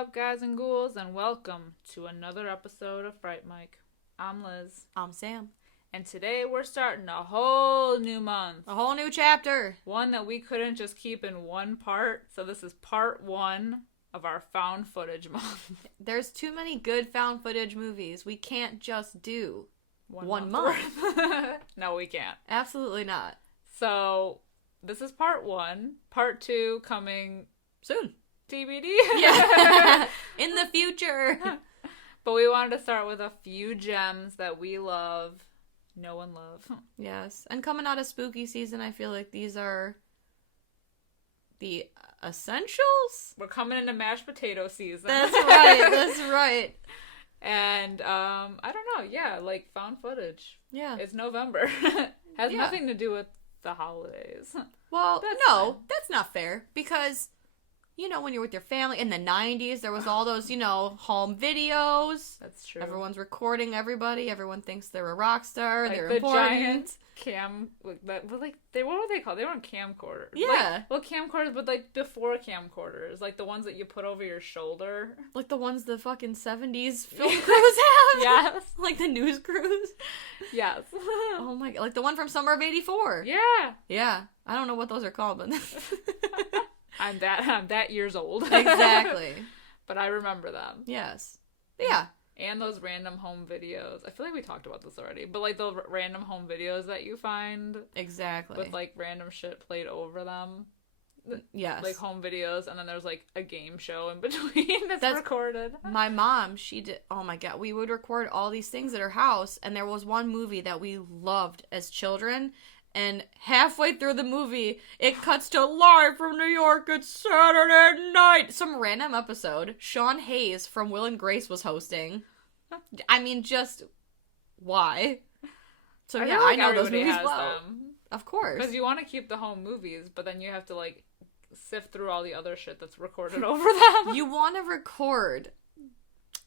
up, guys and ghouls, and welcome to another episode of Fright Mic. I'm Liz. I'm Sam. And today we're starting a whole new month. A whole new chapter. One that we couldn't just keep in one part, so this is part one of our found footage month. There's too many good found footage movies. We can't just do one month. No, we can't. Absolutely not. So, this is part one. Part two coming soon. TBD. Yeah. In the future. But we wanted to start with a few gems that we love, know and love. Yes. And coming out of spooky season, I feel like these are the essentials? We're coming into mashed potato season. That's right. That's right. And, I don't know. Yeah, like found footage. Yeah. It's November. Has nothing to do with the holidays. Well, that's not fair. Because, you know, when you're with your family in the 90s, there was all those, you know, home videos. That's true. Everyone's recording everybody. Everyone thinks they're a rock star. Like they're the important. Giant cam, what were they called? They weren't camcorders. Yeah. Camcorders, but like before camcorders, like the ones that you put over your shoulder. Like the ones the fucking 70s film crews have. Yes. Like the news crews. Yes. Oh my god. Like the one from Summer of 84. Yeah. Yeah. I don't know what those are called, but I'm that years old. Exactly. But I remember them. Yes. Yeah. And those random home videos. I feel like we talked about this already. But like the random home videos that you find. Exactly. With like random shit played over them. Yes. Like home videos. And then there's like a game show in between that's recorded. My mom, she did. Oh my god. We would record all these things at her house. And there was one movie that we loved as children. And halfway through the movie, it cuts to live from New York. It's Saturday night. Some random episode. Sean Hayes from Will and Grace was hosting. I mean, just why? So yeah, I know those movies well. Of course. Because you want to keep the home movies, but then you have to like sift through all the other shit that's recorded over them. You want to record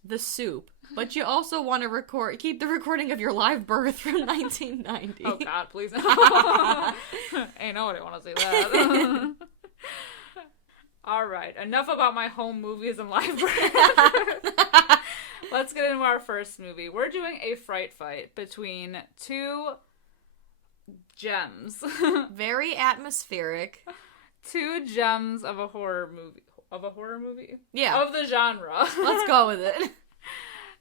the soup, but you also want to keep the recording of your live birth from 1990. Oh god, please no. Ain't nobody want to see that. Alright, enough about my home movies and live birth. Let's get into our first movie. We're doing a fright fight between two gems. Very atmospheric. Two gems of a horror movie. Of a horror movie? Yeah. Of the genre. Let's go with it.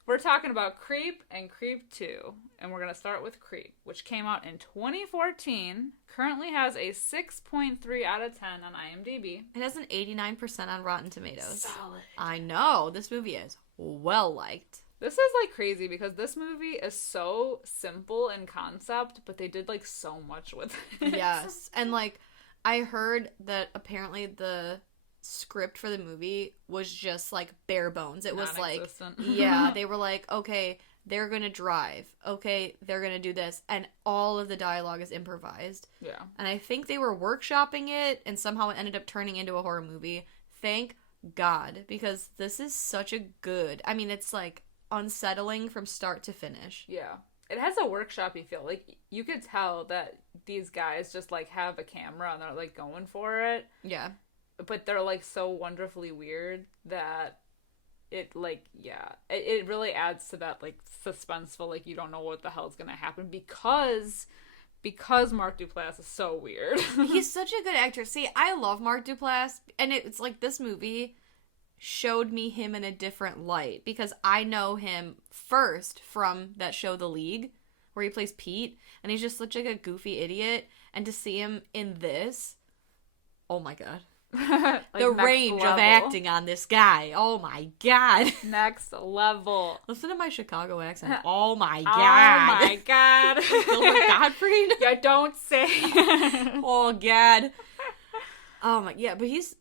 We're talking about Creep and Creep 2. And we're going to start with Creep, which came out in 2014. Currently has a 6.3 out of 10 on IMDb. It has an 89% on Rotten Tomatoes. Solid. I know. This movie is well liked. This is like crazy because this movie is so simple in concept, but they did like so much with it. Yes. And like, I heard that apparently the script for the movie was just like bare bones. It was like, yeah, they were like, okay, they're gonna drive, okay, they're gonna do this, and all of the dialogue is improvised. Yeah. And I think they were workshopping it, and somehow it ended up turning into a horror movie. Thank God, because this is such a good, I mean, it's like unsettling from start to finish. Yeah. It has a workshoppy feel. Like, you could tell that these guys just like have a camera and they're like going for it. Yeah. But they're, like, so wonderfully weird that it, like, yeah. It really adds to that, like, suspenseful, like, you don't know what the hell's gonna happen because Mark Duplass is so weird. He's such a good actor. See, I love Mark Duplass, and it's like this movie showed me him in a different light because I know him first from that show The League, where he plays Pete, and he's just such like a goofy idiot, and to see him in this, oh my god. Like the range level of acting on this guy. Oh my god. Next level. Listen to my Chicago accent. Oh my god. Oh my god. Gilbert Gottfried? Yeah, don't say. Oh god. Oh my, yeah, but he's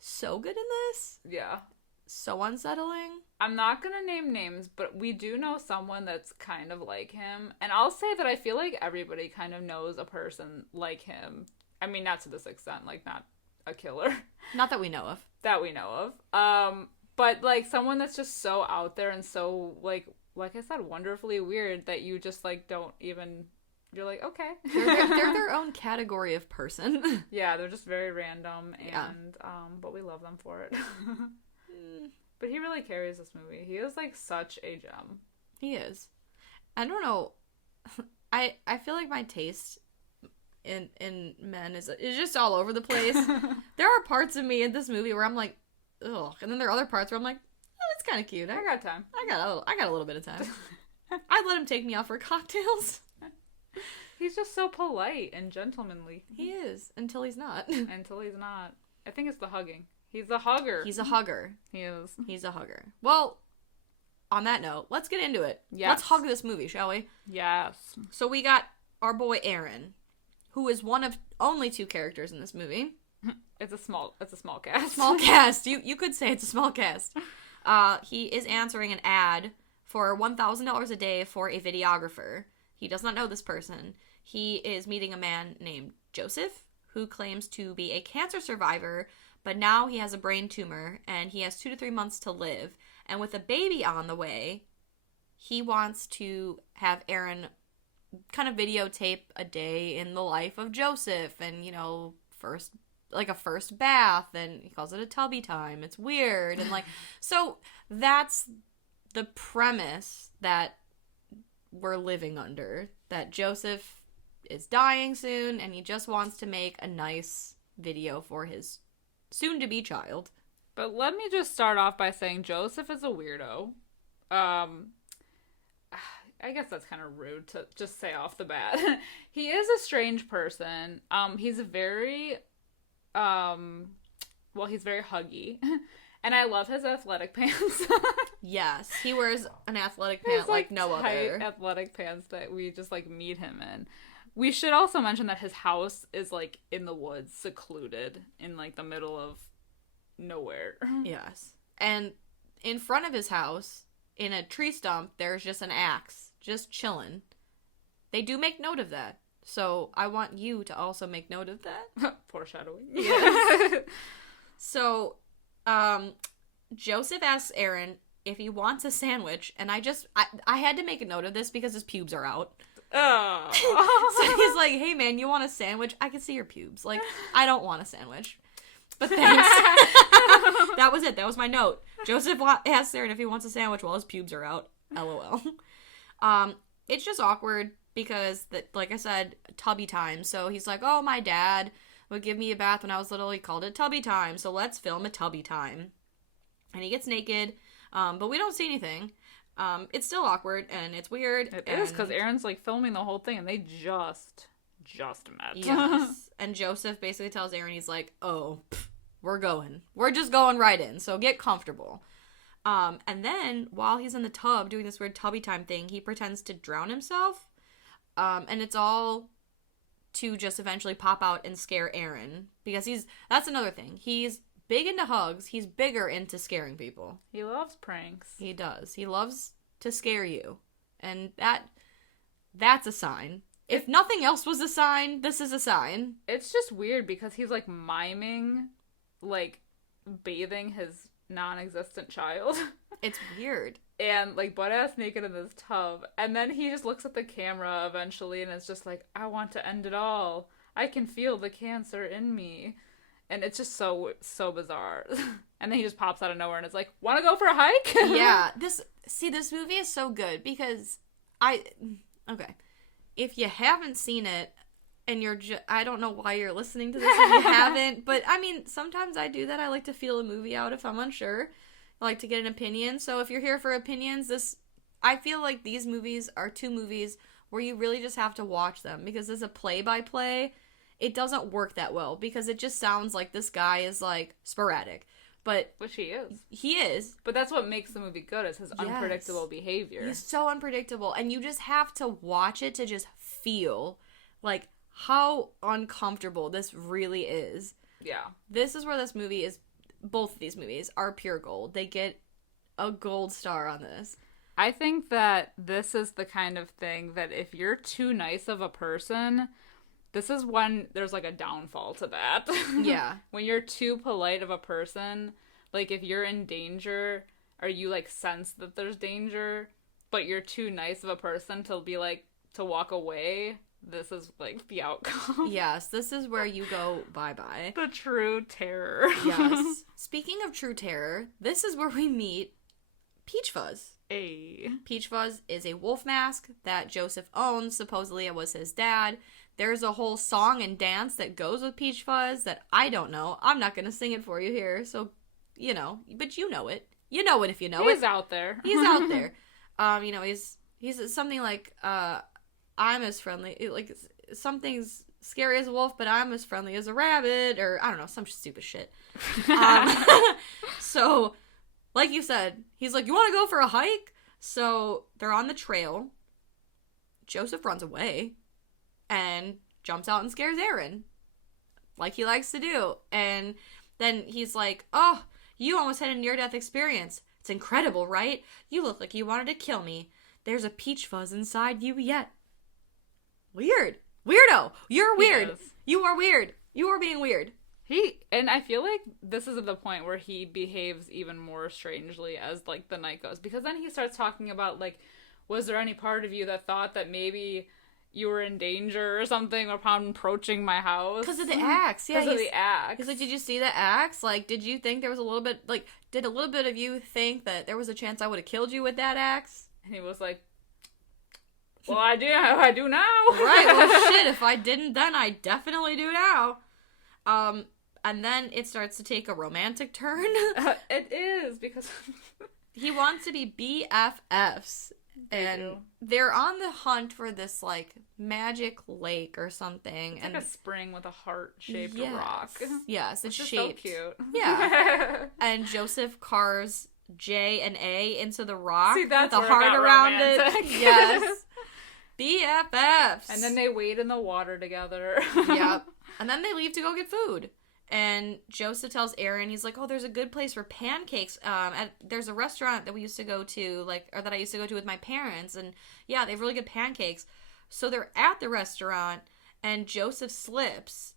so good in this. Yeah. So unsettling. I'm not gonna name names, but we do know someone that's kind of like him. And I'll say that I feel like everybody kind of knows a person like him. I mean, not to this extent, like not a killer. Not that we know of. That we know of. But like someone that's just so out there and so like I said, wonderfully weird that you just like don't even, you're like, okay. They're their own category of person. Yeah, they're just very random and but we love them for it. But he really carries this movie. He is like such a gem. He is. I don't know. I feel like my taste in men is just all over the place. There are parts of me in this movie where I'm like, ugh, and then there are other parts where I'm like, oh, that's kind of cute. I got time. I got a little bit of time. I'd let him take me out for cocktails. He's just so polite and gentlemanly. He is, until he's not. Until he's not. I think it's the hugging. He's a hugger. He's a hugger. He is. He's a hugger. Well, on that note, let's get into it. Yes. Let's hug this movie, shall we? Yes. So we got our boy Aaron, who is one of only 2 characters in this movie. It's a small cast. Small cast. You could say it's a small cast. He is answering an ad for $1,000 a day for a videographer. He does not know this person. He is meeting a man named Joseph, who claims to be a cancer survivor, but now he has a brain tumor, and he has 2 to 3 months to live. And with a baby on the way, he wants to have Aaron kind of videotape a day in the life of Joseph, and, you know, a first bath, and he calls it a tubby time. It's weird, and like, so that's the premise that we're living under, that Joseph is dying soon, and he just wants to make a nice video for his soon-to-be child. But let me just start off by saying Joseph is a weirdo. I guess that's kind of rude to just say off the bat. He is a strange person. He's very, he's very huggy. And I love his athletic pants. Yes, he wears an athletic pant like no other. Athletic pants that we just like meet him in. We should also mention that his house is like in the woods, secluded in like the middle of nowhere. Yes. And in front of his house, in a tree stump, there's just an axe, just chilling. They do make note of that. So I want you to also make note of that. Foreshadowing. Yes. So, Joseph asks Aaron if he wants a sandwich, and I had to make a note of this because his pubes are out. Oh. So he's like, hey man, you want a sandwich? I can see your pubes. Like, I don't want a sandwich. But thanks. That was it. That was my note. Joseph asks Aaron if he wants a sandwich while his pubes are out. LOL. It's just awkward because, like I said, tubby time. So he's like, oh, my dad would give me a bath when I was little. He called it tubby time. So let's film a tubby time. And he gets naked, but we don't see anything. It's still awkward, and it's weird. It is, because Aaron's, like, filming the whole thing, and they just met. Yes. And Joseph basically tells Aaron, he's like, oh, we're going. We're just going right in, so get comfortable. And then, while he's in the tub doing this weird tubby time thing, he pretends to drown himself. And it's all to just eventually pop out and scare Aaron. Because that's another thing. He's big into hugs. He's bigger into scaring people. He loves pranks. He does. He loves to scare you. And that's a sign. If nothing else was a sign, this is a sign. It's just weird because he's, like, miming, like, bathing his non-existent child. It's weird. And, like, butt-ass naked in this tub. And then he just looks at the camera eventually and is just like, I want to end it all. I can feel the cancer in me. And it's just so bizarre. And then he just pops out of nowhere and is like, want to go for a hike? Yeah. This movie is so good because okay. If you haven't seen it and I don't know why you're listening to this if you haven't, but I mean, sometimes I do that. I like to feel a movie out if I'm unsure. I like to get an opinion. So if you're here for opinions, I feel like these movies are 2 movies where you really just have to watch them because as a play-by-play, it doesn't work that well because it just sounds like this guy is like sporadic. But which he is. He is. But that's what makes the movie good is his unpredictable behavior. He's so unpredictable. And you just have to watch it to just feel like how uncomfortable this really is. Yeah. This is where this movie is. Both of these movies are pure gold. They get a gold star on this. I think that this is the kind of thing that if you're too nice of a person, this is when there's, like, a downfall to that. Yeah. When you're too polite of a person, like, if you're in danger, or you, like, sense that there's danger, but you're too nice of a person to be like, to walk away, this is like the outcome. Yes, this is where you go bye-bye. The true terror. Yes. Speaking of true terror, this is where we meet Peach Fuzz. Peach Fuzz is a wolf mask that Joseph owns. Supposedly it was his dad. There's a whole song and dance that goes with Peach Fuzz that I don't know. I'm not going to sing it for you here, so, but you know it. You know it if you know it. He's out there. He's out there. He's something like, I'm as friendly, like, something's scary as a wolf, but I'm as friendly as a rabbit, or, I don't know, some stupid shit. So, like you said, he's like, you want to go for a hike? So, they're on the trail. Joseph runs away and jumps out and scares Aaron, like he likes to do. And then he's like, oh, you almost had a near-death experience. It's incredible, right? You look like you wanted to kill me. There's a Peach Fuzz inside you yet. Weird. Weirdo. You're weird. You are weird. You are being weird. And I feel like this is at the point where he behaves even more strangely as, like, the night goes. Because then he starts talking about, like, was there any part of you that thought that maybe you were in danger or something upon approaching my house? Because of the axe. Yeah, because of the axe. He's like, did you see the axe? Like, did you think there was a little bit, like, did a little bit of you think that there was a chance I would have killed you with that axe? And he was like, well, I do now. Right, well, shit, if I didn't then, I definitely do now. And then it starts to take a romantic turn. It is, because he wants to be BFFs. And they're on the hunt for this, like, magic lake or something. It's like a spring with a heart-shaped yes, rock. Yes, it's just shaped. So cute. Yeah. And Joseph carves J and A into the rock. See, that's with a heart around romantic. It. Yes. BFFs. And then they wade in the water together. Yep. And then they leave to go get food. And Joseph tells Aaron, he's like, oh, there's a good place for pancakes. There's a restaurant that we used to go to, that I used to go to with my parents. And yeah, they have really good pancakes. So they're at the restaurant, and Joseph slips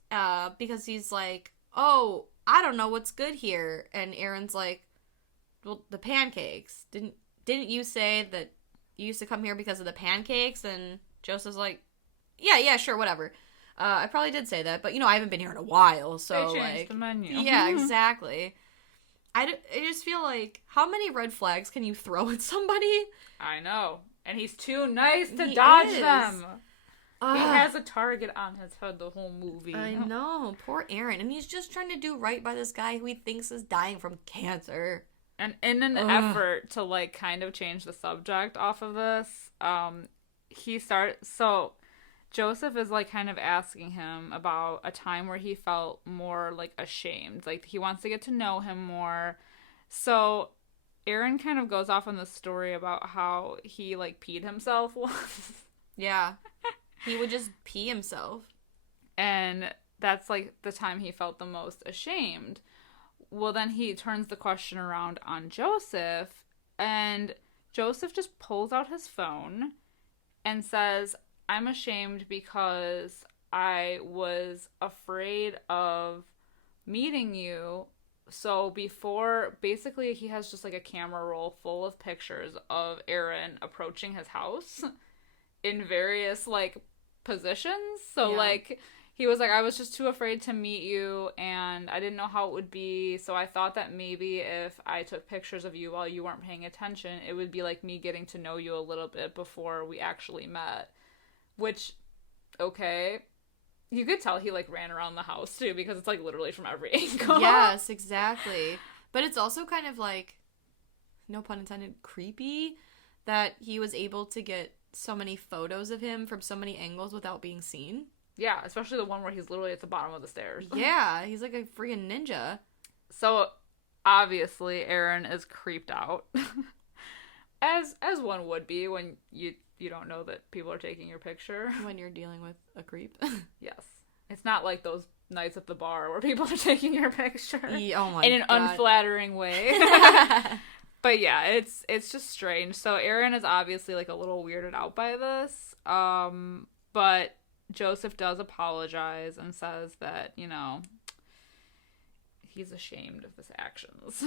because he's like, oh, I don't know what's good here. And Aaron's like, well, the pancakes. Didn't you say that you used to come here because of the pancakes? And Joseph's like, yeah, sure, whatever. I probably did say that, but, I haven't been here in a while, so, they changed the menu. Yeah, exactly. I just feel like, how many red flags can you throw at somebody? I know. And he's too nice to dodge them. He has a target on his head the whole movie. I know. Poor Aaron. And he's just trying to do right by this guy who he thinks is dying from cancer. And in an effort to, like, kind of change the subject off of this, Joseph is, like, kind of asking him about a time where he felt more, like, ashamed. Like, he wants to get to know him more. So Aaron kind of goes off on the story about how he, like, peed himself once. Yeah. He would just pee himself. And that's, like, the time he felt the most ashamed. Well, then he turns the question around on Joseph, and Joseph just pulls out his phone and says, I'm ashamed because I was afraid of meeting you. So basically he has just like a camera roll full of pictures of Aaron approaching his house in various like positions. So like he was like, I was just too afraid to meet you and I didn't know how it would be. So I thought that maybe if I took pictures of you while you weren't paying attention, it would be like me getting to know you a little bit before we actually met. Which, okay, you could tell he, like, ran around the house, too, because it's, like, literally from every angle. Yes, exactly. But it's also kind of, like, no pun intended, creepy that he was able to get so many photos of him from so many angles without being seen. Yeah, especially the one where he's literally at the bottom of the stairs. Yeah, he's like a freaking ninja. So, obviously, Aaron is creeped out. As one would be when you don't know that people are taking your picture. When you're dealing with a creep. Yes. It's not like those nights at the bar where people are taking your picture. Oh my God. In an unflattering way. But yeah, it's just strange. So Aaron is obviously like a little weirded out by this. But Joseph does apologize and says that, he's ashamed of his actions.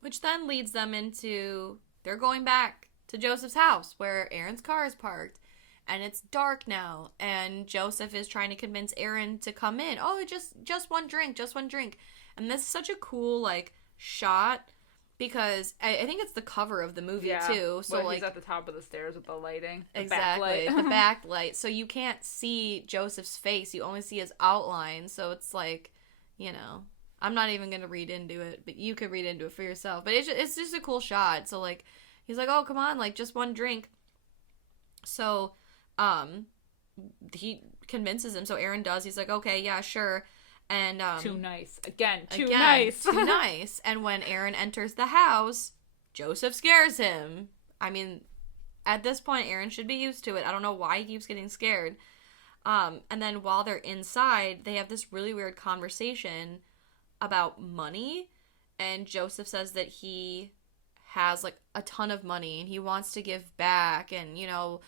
Which then leads them into, they're going back to Joseph's house where Aaron's car is parked. and it's dark now, and Joseph is trying to convince Aaron to come in. Oh, just one drink, just one drink. And this is such a cool, like, shot, because I think it's the cover of the movie, too. So, when like, he's at the top of the stairs with the lighting. Exactly, the backlight. So you can't see Joseph's face, you only see his outline, so it's like, you know, I'm not even going to read into it, but you could read into it for yourself. But it's just a cool shot. So, like, he's like, oh, come on, like, just one drink. So, he convinces him. So Aaron does. He's like, okay, yeah, sure. And too nice. Again, too nice. Too nice. And when Aaron enters the house, Joseph scares him. I mean, at this point, Aaron should be used to it. I don't know why he keeps getting scared. And then while they're inside, they have this really weird conversation about money. And Joseph says that he has, like, a ton of money and he wants to give back. And, you know,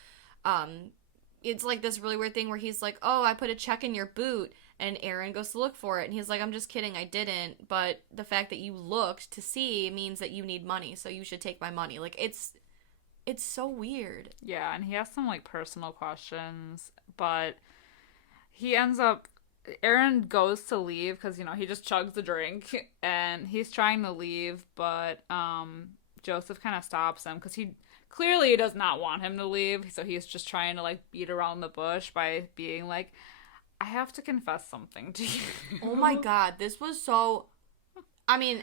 it's like this really weird thing where he's like, oh, I put a check in your boot. And Aaron goes to look for it. And he's like, I'm just kidding, I didn't. But the fact that you looked to see means that you need money. So you should take my money. Like, it's so weird. Yeah, and he has some, like, personal questions. But he ends up... Aaron goes to leave because, you know, he just chugs the drink. And he's trying to leave. But Joseph kind of stops him because he clearly does not want him to leave. So he's just trying to, like, beat around the bush by being like... I have to confess something to you. Oh my god, this was so... I mean,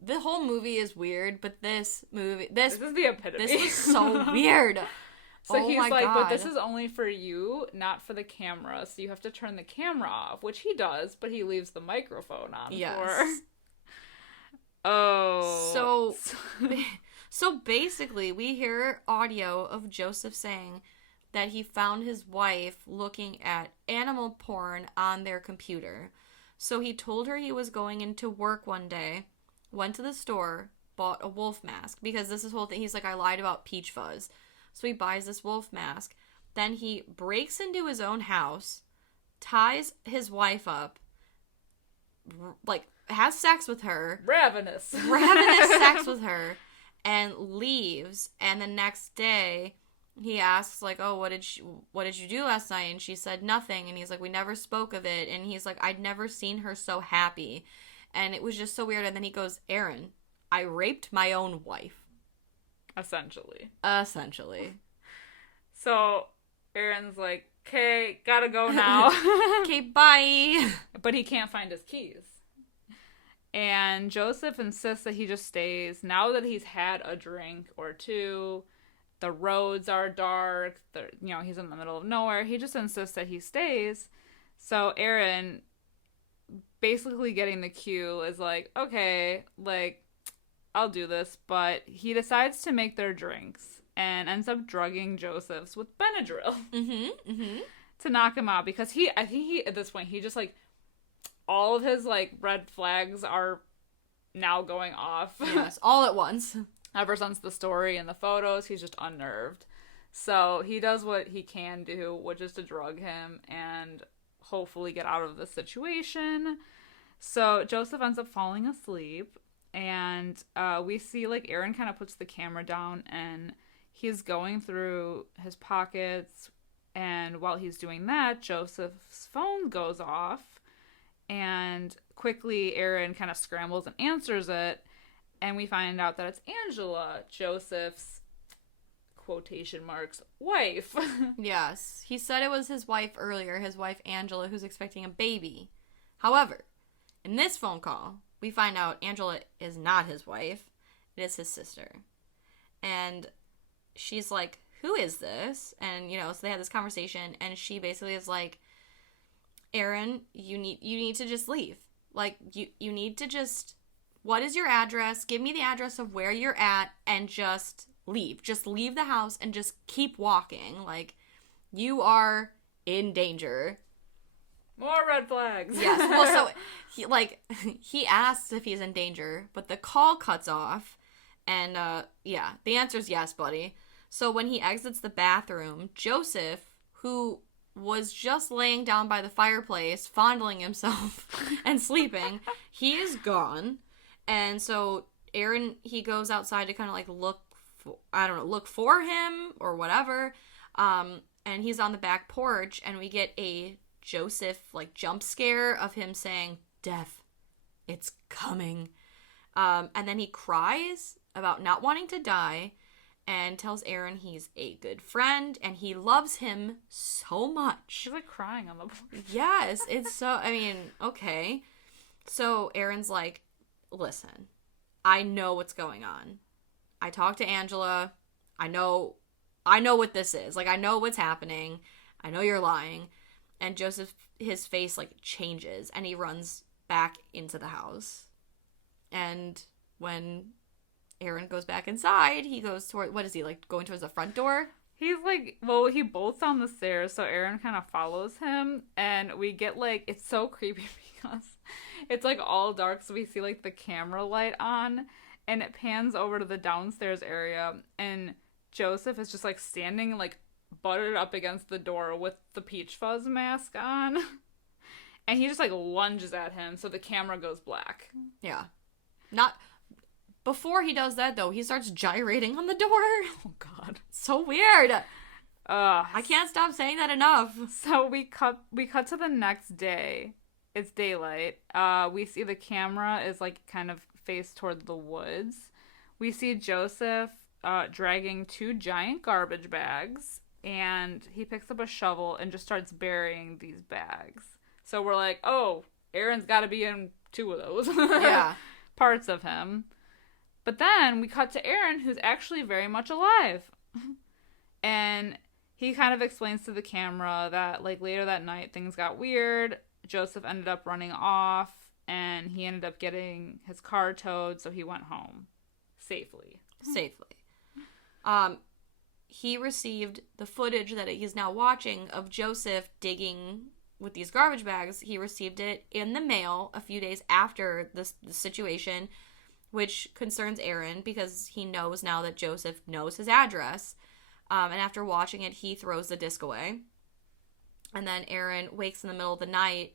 the whole movie is weird, but this is the epitome. This was so weird. So he's like, God. But this is only for you, not for the camera. So you have to turn the camera off, which he does, but he leaves the microphone on for. Oh. So basically, we hear audio of Joseph saying that he found his wife looking at animal porn on their computer. So he told her he was going into work one day, went to the store, bought a wolf mask, because this is the whole thing. He's like, I lied about Peach Fuzz. So he buys this wolf mask. Then he breaks into his own house, ties his wife up, like, has sex with her. Ravenous sex with her, and leaves. And the next day... he asks, like, oh, what did you do last night? And she said nothing. And he's like, we never spoke of it. And he's like, I'd never seen her so happy. And it was just so weird. And then he goes, Aaron, I raped my own wife. Essentially. So Aaron's like, okay, gotta go now. Okay, bye. But he can't find his keys. And Joseph insists that he just stays. Now that he's had a drink or two... the roads are dark. He's in the middle of nowhere. He just insists that he stays. So Aaron, basically getting the cue, is like, okay, like, I'll do this. But he decides to make their drinks and ends up drugging Joseph's with Benadryl to knock him out. Because I think he, at this point, he just, like, all of his, like, red flags are now going off. Yes, all at once. Ever since the story and the photos, he's just unnerved. So he does what he can do, which is to drug him and hopefully get out of the situation. So Joseph ends up falling asleep, and we see, like, Aaron kind of puts the camera down, and he's going through his pockets, and while he's doing that, Joseph's phone goes off, and quickly Aaron kind of scrambles and answers it. And we find out that it's Angela, Joseph's, quotation marks, wife. Yes. He said it was his wife earlier, his wife Angela, who's expecting a baby. However, in this phone call, we find out Angela is not his wife. It is his sister. And she's like, who is this? And, so they have this conversation, and she basically is like, Aaron, you need to just leave. Like, you need to just... what is your address? Give me the address of where you're at and just leave. Just leave the house and just keep walking. Like, you are in danger. More red flags. Yes. Well, so he asks if he's in danger, but the call cuts off. And the answer is yes, buddy. So when he exits the bathroom, Joseph, who was just laying down by the fireplace, fondling himself and sleeping, he is gone. And so Aaron, he goes outside to kind of, like, look for him or whatever. and he's on the back porch, and we get a Joseph, like, jump scare of him saying, "Death, it's coming." And then he cries about not wanting to die and tells Aaron he's a good friend and he loves him so much. She's like crying on the porch. Yes, it's so, I mean, okay. So Aaron's like, listen, I know what's going on. I talked to Angela. I know what this is. Like, I know what's happening. I know you're lying. And Joseph, his face, like, changes and he runs back into the house. And when Aaron goes back inside, he goes toward, what is he, like, going towards the front door? He's like, well, he bolts down the stairs, so Aaron kind of follows him, and we get, like, it's so creepy because it's, like, all dark, so we see, like, the camera light on, and it pans over to the downstairs area, and Joseph is just, like, standing, like, butted up against the door with the Peach Fuzz mask on, and he just, like, lunges at him, so the camera goes black. Yeah. Before he does that, though, he starts gyrating on the door. Oh, God. So weird. I can't stop saying that enough. So we cut to the next day. It's daylight. We see the camera is, like, kind of faced toward the woods. We see Joseph dragging 2 giant garbage bags, and he picks up a shovel and just starts burying these bags. So we're like, oh, Aaron's got to be in 2 of those. Yeah. Parts of him. But then we cut to Aaron, who's actually very much alive. And he kind of explains to the camera that, like, later that night, things got weird. Joseph ended up running off, and he ended up getting his car towed, so he went home. Safely. He received the footage that he's now watching of Joseph digging with these garbage bags. He received it in the mail a few days after the situation, which concerns Aaron because he knows now that Joseph knows his address. And after watching it, he throws the disc away. And then Aaron wakes in the middle of the night.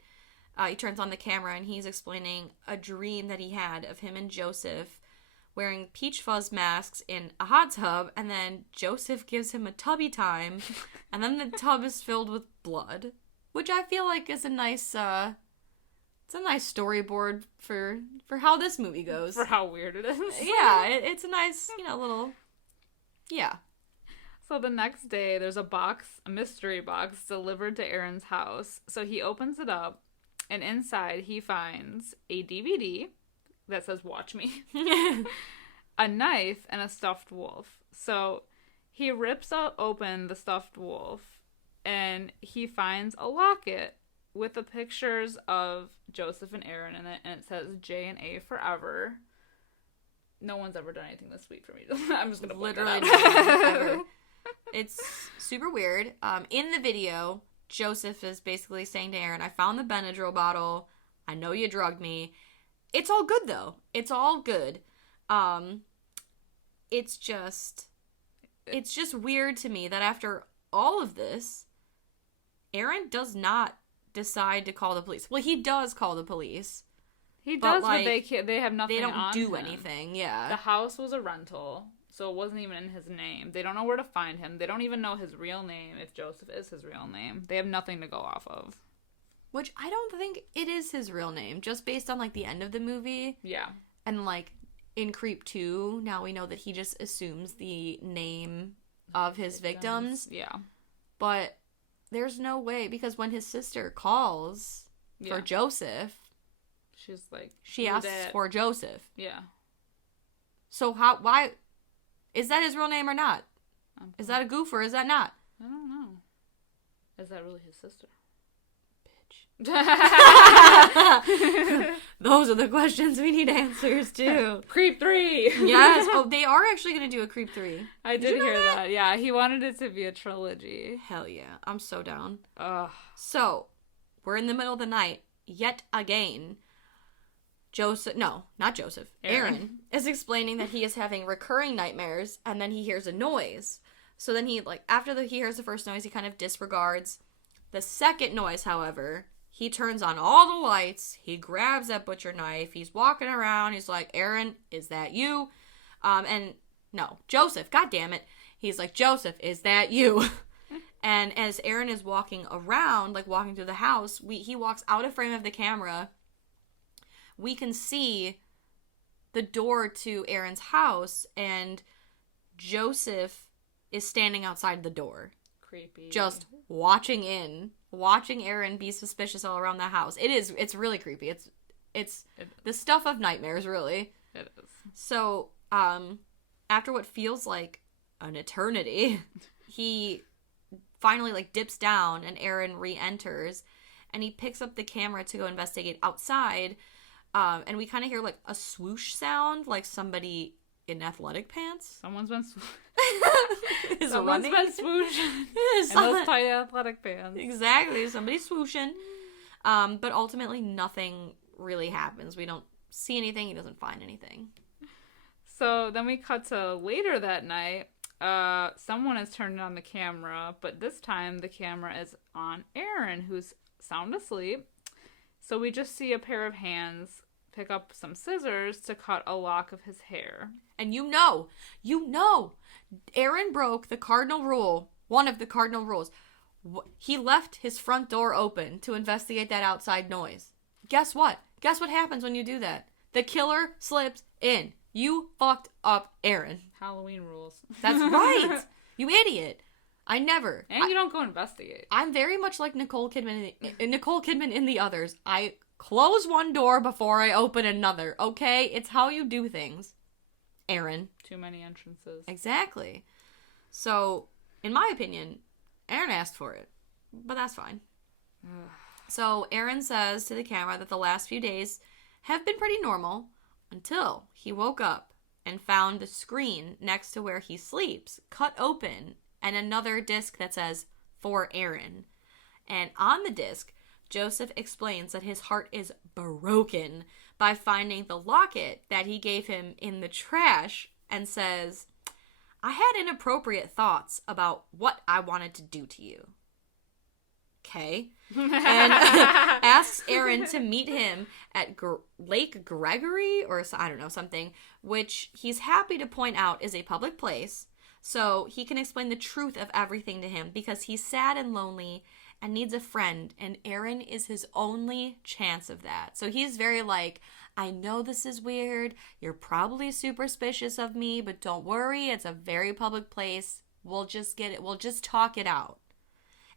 He turns on the camera and he's explaining a dream that he had of him and Joseph wearing Peach Fuzz masks in a hot tub. And then Joseph gives him a tubby time. And then the tub is filled with blood, which I feel like is a nice... It's a nice storyboard for how this movie goes. For how weird it is. Yeah, it's a nice, little... Yeah. So the next day, there's a mystery box, delivered to Aaron's house. So he opens it up, and inside he finds a DVD that says, "Watch Me," a knife, and a stuffed wolf. So he rips open the stuffed wolf, and he finds a locket with the pictures of Joseph and Aaron in it, and it says J and A forever. No one's ever done anything this sweet for me. I'm just gonna literally ever. It's super weird. In the video, Joseph is basically saying to Aaron, "I found the Benadryl bottle. I know you drugged me. It's all good though. It's all good." It's just weird to me that after all of this, Aaron does not decide to call the police. Well, he does call the police. He does, but they have nothing. They don't on do him. anything. Yeah. The house was a rental, so it wasn't even in his name. They don't know where to find him. They don't even know his real name, if Joseph is his real name. They have nothing to go off of. Which I don't think it is his real name, just based on, like, the end of the movie. Yeah. And, like, in Creep 2, now we know that he just assumes the name of his victims. Yeah. But there's no way, because when his sister calls for Joseph, she's like... She asks for Joseph. Yeah. So why... Is that his real name or not? Is that a goof or is that not? I don't know. Is that really his sister? Bitch. Those are the questions we need answers to. Creep 3! Yes. Oh, they are actually going to do a Creep 3. I did hear that? Yeah, he wanted it to be a trilogy. Hell yeah. I'm so down. Ugh. So, we're in the middle of the night, yet again. Not Joseph. Aaron is explaining that he is having recurring nightmares, and then he hears a noise. So then he hears the first noise, he kind of disregards. The second noise, however, he turns on all the lights, he grabs that butcher knife, he's walking around, he's like, "Aaron, is that you?" And no, Joseph, god damn it. He's like, "Joseph, is that you?" And as Aaron is walking around, like walking through the house, he walks out of frame of the camera. We can see the door to Aaron's house, and Joseph is standing outside the door. Creepy. Just watching Aaron be suspicious all around the house. It's really creepy. It's the stuff of nightmares, really. It is. So, after what feels like an eternity, he finally, like, dips down, and Aaron re-enters, and he picks up the camera to go investigate outside, and we kind of hear, like, a swoosh sound, like somebody in athletic pants. Someone's been Someone's been swooshing in those tight athletic pants. Exactly, somebody's swooshing. But ultimately, nothing really happens. We don't see anything. He doesn't find anything. So then we cut to later that night. Someone has turned on the camera, but this time the camera is on Aaron, who's sound asleep. So we just see a pair of hands pick up some scissors to cut a lock of his hair. And you know, Aaron broke the cardinal rule, one of the cardinal rules. He left his front door open to investigate that outside noise. Guess what? Guess what happens when you do that? The killer slips in. You fucked up, Aaron. Halloween rules. That's right. You idiot. I never. And you don't go investigate. I'm very much like Nicole Kidman in The Others. I close one door before I open another, okay? It's how you do things, Aaron. Too many entrances. Exactly. So, in my opinion, Aaron asked for it, but that's fine. So, Aaron says to the camera that the last few days have been pretty normal until he woke up and found the screen next to where he sleeps cut open and another disc that says, "For Aaron." And on the disc, Joseph explains that his heart is broken by finding the locket that he gave him in the trash and says, "I had inappropriate thoughts about what I wanted to do to you." Okay. And asks Aaron to meet him at Lake Gregory or I don't know, something, which he's happy to point out is a public place, so he can explain the truth of everything to him because he's sad and lonely and needs a friend, and Aaron is his only chance of that. So he's very like, I know this is weird, you're probably super suspicious of me, but don't worry, it's a very public place, we'll just talk it out.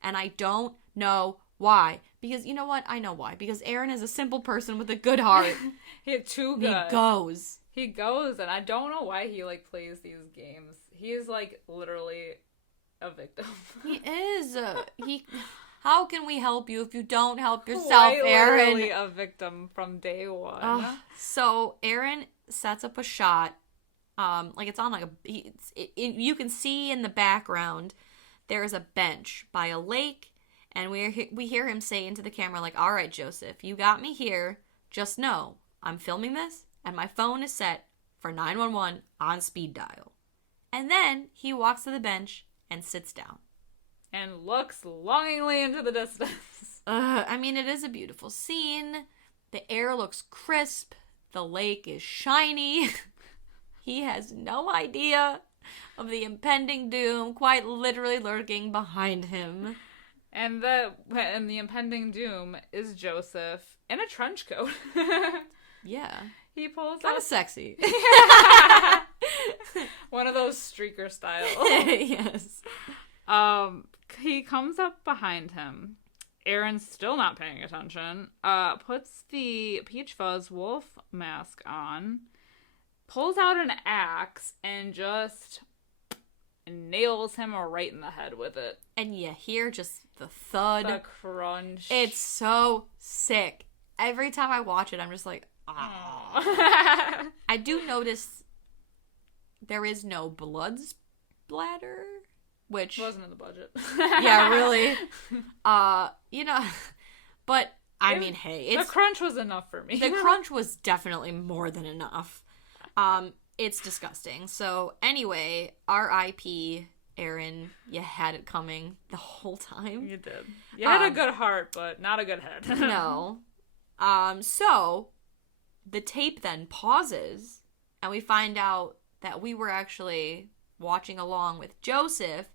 And I don't know why. Because you know what? I know why. Because Aaron is a simple person with a good heart. He's too good. He goes, and I don't know why he, like, plays these games. He is, like, literally a victim. He is. How can we help you if you don't help yourself, Quite Aaron? Literally a victim from day one. So Aaron sets up a shot. Like it's on like you can see in the background there is a bench by a lake, and we hear him say into the camera, like, "All right, Joseph, you got me here. Just know I'm filming this, and my phone is set for 911 on speed dial." And then he walks to the bench and sits down. And looks longingly into the distance. I mean, it is a beautiful scene. The air looks crisp. The lake is shiny. He has no idea of the impending doom quite literally lurking behind him. And the impending doom is Joseph in a trench coat. Yeah. He pulls kind out... of sexy. One of those streaker style. Yes. He comes up behind him. Aaron's still not paying attention. Puts the Peach Fuzz wolf mask on. Pulls out an axe and just nails him right in the head with it. And you hear just the thud. The crunch. It's so sick. Every time I watch it, I'm just like, oh. I do notice there is no blood splatter, which wasn't in the budget. Yeah, really. But I mean, hey, the crunch was enough for me. The crunch was definitely more than enough. It's disgusting. So anyway, R.I.P. Aaron, you had it coming the whole time. You did. You had a good heart, but not a good head. No. So the tape then pauses, and we find out that we were actually watching along with Joseph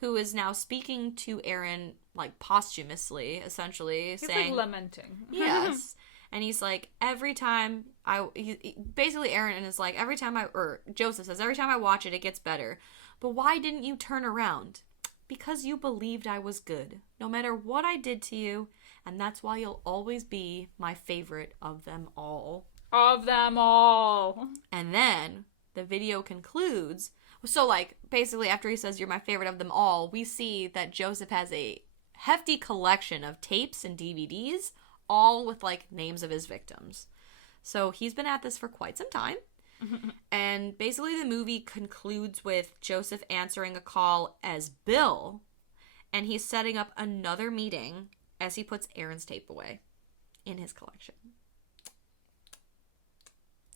who is now speaking to Aaron, like, posthumously, essentially, He's saying... like lamenting. Yes. And he's like, every time basically Aaron is like, Joseph says, every time I watch it, it gets better. But why didn't you turn around? Because you believed I was good, no matter what I did to you, and that's why you'll always be my favorite of them all. Of them all. And then the video concludes. So, like, basically after he says, you're my favorite of them all, we see that Joseph has a hefty collection of tapes and DVDs, all with, like, names of his victims. So he's been at this for quite some time. And basically the movie concludes with Joseph answering a call as Bill, and he's setting up another meeting as he puts Aaron's tape away in his collection.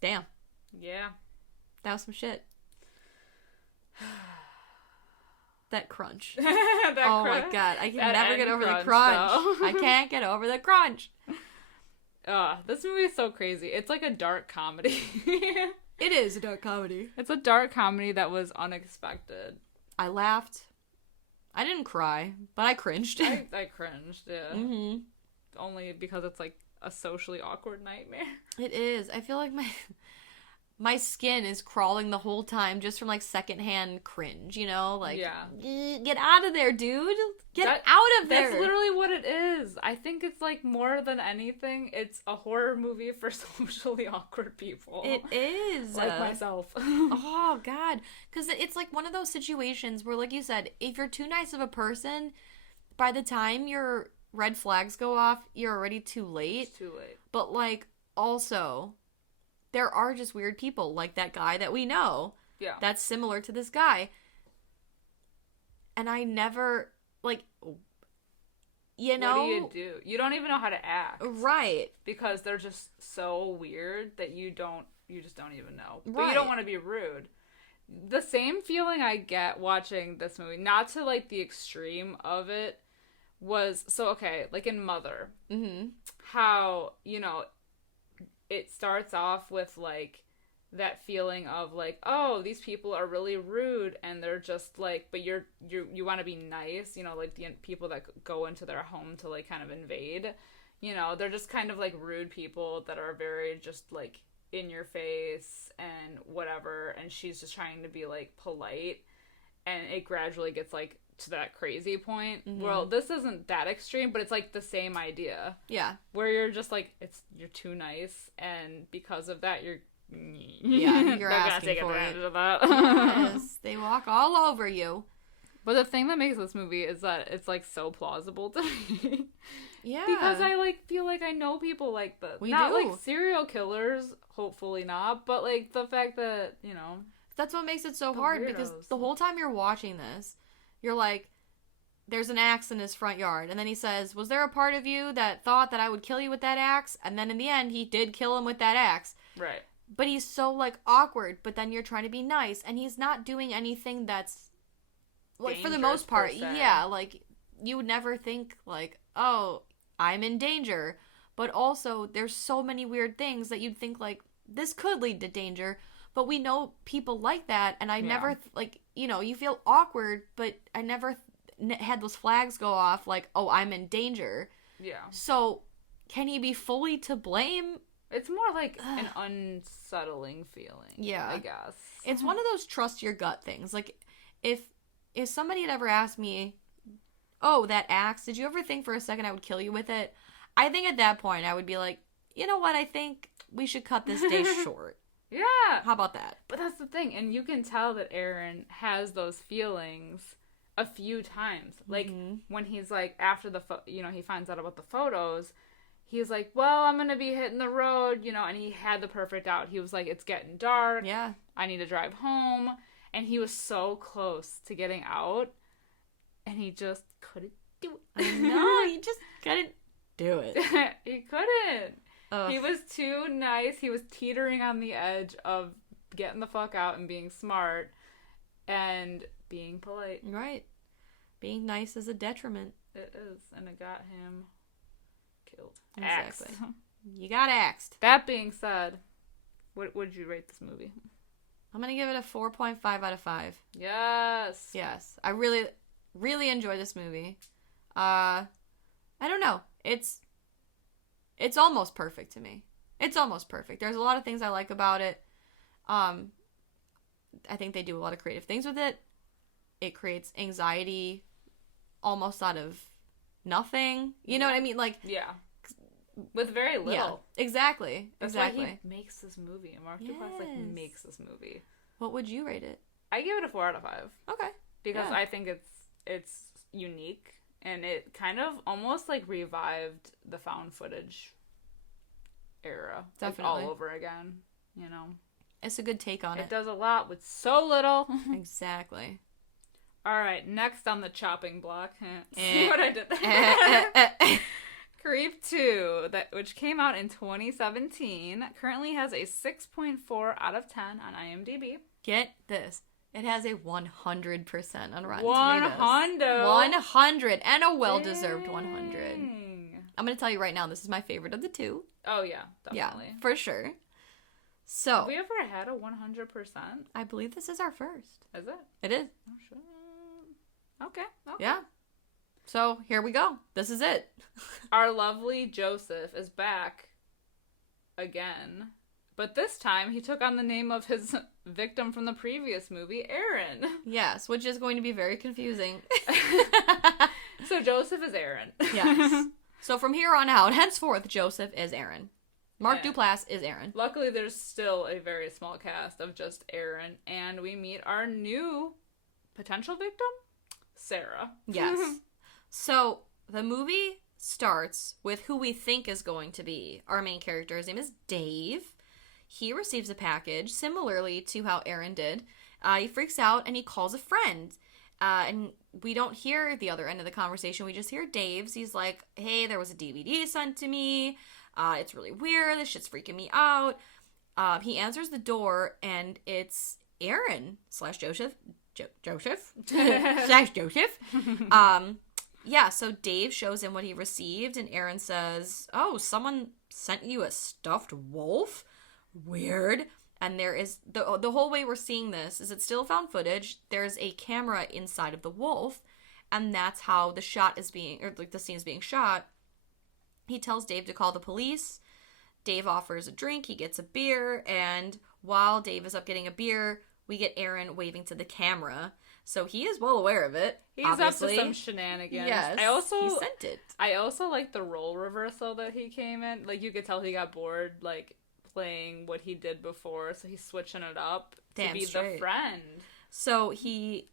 Damn. Yeah. That was some shit. That crunch. Oh my god. I can never get over the crunch. Though. I can't get over the crunch. This movie is so crazy. It's like a dark comedy. It is a dark comedy. It's a dark comedy that was unexpected. I laughed. I didn't cry, but I cringed. I cringed, yeah. Mm-hmm. Only because it's like a socially awkward nightmare. It is. I feel like my skin is crawling the whole time just from, like, secondhand cringe, you know? Like, yeah. Get out of there, dude. Get out of there. That's literally what it is. I think it's, like, more than anything, it's a horror movie for socially awkward people. It is. Like myself. Oh, God. Because it's, like, one of those situations where, like you said, if you're too nice of a person, by the time your red flags go off, you're already too late. It's too late. But, like, also... there are just weird people, like that guy that we know. Yeah. That's similar to this guy. And I never, like, you know... what do you do? You don't even know how to act. Right. Because they're just so weird that you just don't even know. But Right. you don't want to be rude. The same feeling I get watching this movie, not to, like, the extreme of it, was, so, okay, like in Mother, how, you know... it starts off with, like, that feeling of, like, oh, these people are really rude, and they're just, like, but you want to be nice, you know, like, the people that go into their home to, like, kind of invade, you know, they're just kind of, like, rude people that are very just, like, in your face and whatever, and she's just trying to be, like, polite, and it gradually gets, like, to that crazy point. Well, this isn't that extreme, but it's like the same idea. Yeah. Where you're just like, you're too nice, and because of that, you're you're asking take for advantage it. of that. Yes, they walk all over you. But the thing that makes this movie is that it's like so plausible to me. Yeah. Because I like feel like I know people like this. We not do. like serial killers, hopefully not, but like the fact that, you know, that's what makes it so hard, because weirdos. the whole time you're watching this, you're like, there's an axe in his front yard. And then he says, was there a part of you that thought that I would kill you with that axe? And then in the end, he did kill him with that axe. right. But he's so, like, awkward, but then you're trying to be nice. And he's not doing anything that's, like, for the Dangerous, most part, per se. yeah, like, you would never think, like, oh, I'm in danger. But also, there's so many weird things that you'd think, like, this could lead to danger. But we know people like that, and I never, like, you know, you feel awkward, but I never had those flags go off, like, oh, I'm in danger. Yeah. So, can he be fully to blame? It's more like an unsettling feeling. Yeah. I guess. It's one of those trust your gut things. Like, if somebody had ever asked me, oh, that axe, did you ever think for a second I would kill you with it? I think at that point I would be like, you know what, I think we should cut this day short. Yeah. How about that? But that's the thing. And you can tell that Aaron has those feelings a few times. Like, when he's like, after he finds out about the photos, he's like, well, I'm going to be hitting the road, you know, and he had the perfect out. He was like, it's getting dark. Yeah. I need to drive home. And he was so close to getting out, and he just couldn't do it. I know, he just couldn't do it. He couldn't. Ugh. He was too nice. He was teetering on the edge of getting the fuck out and being smart and being polite. Right. Being nice is a detriment. It is, and it got him killed. Exactly. Axed. You got axed. That being said, what would you rate this movie? I'm going to give it a 4.5 out of 5. Yes. Yes. I really... really enjoy this movie. I don't know. It's almost perfect to me. It's almost perfect. There's a lot of things I like about it. I think they do a lot of creative things with it. It creates anxiety almost out of nothing. You know what I mean? Like, yeah. With very little. Yeah, exactly. That's exactly. why he makes this movie. Mark Duplass, like, makes this movie. What would you rate it? I give it a 4 out of 5. Okay. Because I think it's unique, and it kind of almost, like, revived the found footage era. Definitely. Like, all over again, you know? It's a good take on it. It does a lot with so little. Exactly. All right, next on the chopping block. See what I did there? Creep 2, which came out in 2017, currently has a 6.4 out of 10 on IMDb. Get this. It has a 100% on Rotten 100. Tomatoes. 100. And a well-deserved 100. I'm going to tell you right now, this is my favorite of the two. Oh, yeah. Definitely. Yeah, for sure. So. Have we ever had a 100%? I believe this is our first. Is it? It is. Oh, sure. Okay. Yeah. So, here we go. This is it. Our lovely Joseph is back again. But this time, he took on the name of his victim from the previous movie, Aaron. Yes, which is going to be very confusing. So Joseph is Aaron. Yes. So from here on out, henceforth, Joseph is Aaron. Mark Duplass is Aaron. Luckily, there's still a very small cast of just Aaron. And we meet our new potential victim, Sarah. Yes. So the movie starts with who we think is going to be our main character. His name is Dave. He receives a package, similarly to how Aaron did. He freaks out and he calls a friend. And we don't hear the other end of the conversation. We just hear Dave's. He's like, hey, there was a DVD sent to me. It's really weird. This shit's freaking me out. He answers the door and it's Aaron / Joseph. Joseph? / Joseph. Yeah, so Dave shows him what he received and Aaron says, oh, someone sent you a stuffed wolf? Weird. And there is the whole way we're seeing this is it's still found footage. There's a camera inside of the wolf, and that's how the shot is being, or like the scene is being shot. He tells Dave to call the police. Dave offers a drink. He gets a beer, and while Dave is up getting a beer, we get Aaron waving to the camera. So he is well aware of it. He's obviously. up to some shenanigans. Yes, he sent it. I also like the role reversal that he came in. Like, you could tell he got bored, like, playing what he did before, so he's switching it up to be the friend. So he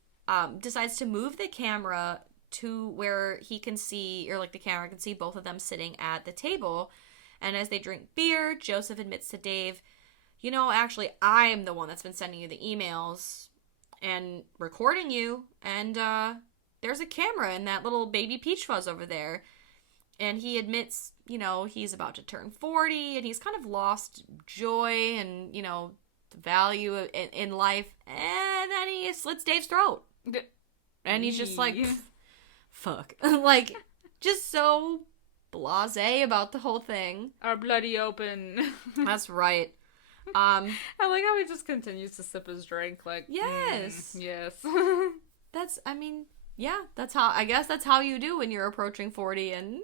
decides to move the camera to where he can see, or like the camera can see both of them sitting at the table. And as they drink beer, Joseph admits to Dave, you know, actually, I'm the one that's been sending you the emails and recording you. And there's a camera in that little baby peach fuzz over there. And he admits, you know, he's about to turn 40 and he's kind of lost joy and, you know, the value in life. And then he slits Dave's throat. And he's just like, fuck. Like, just so blasé about the whole thing. Our bloody open. That's right. I like how he just continues to sip his drink. Like, yes. Yes. I guess that's how you do when you're approaching 40 and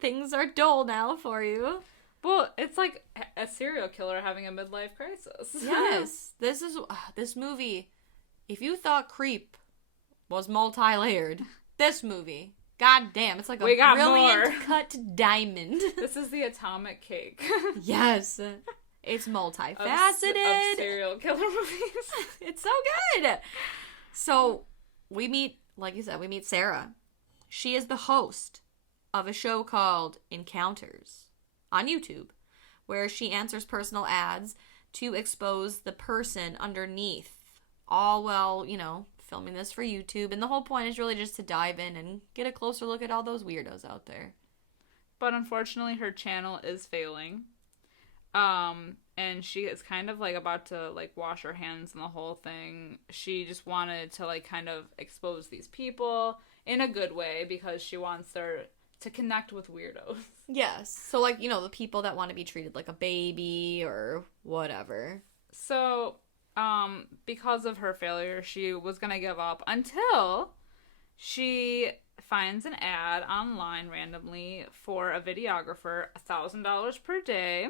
things are dull now for you. Well, it's like a serial killer having a midlife crisis. Yes. This movie, if you thought Creep was multi-layered, this movie, goddamn, it's like a brilliant cut diamond. This is the atomic cake. Yes. It's multifaceted. Of serial killer movies. It's so good. So, we meet, like you said, Sarah. She is the host of a show called Encounters on YouTube, where she answers personal ads to expose the person underneath, all while, you know, filming this for YouTube. And the whole point is really just to dive in and get a closer look at all those weirdos out there. But unfortunately, her channel is failing. And she is kind of, like, about to, like, wash her hands in the whole thing. She just wanted to, like, kind of expose these people in a good way because she wants her to connect with weirdos. Yes. So, like, you know, the people that want to be treated like a baby or whatever. So, because of her failure, she was gonna give up until She finds an ad online randomly for a videographer, $1,000 per day.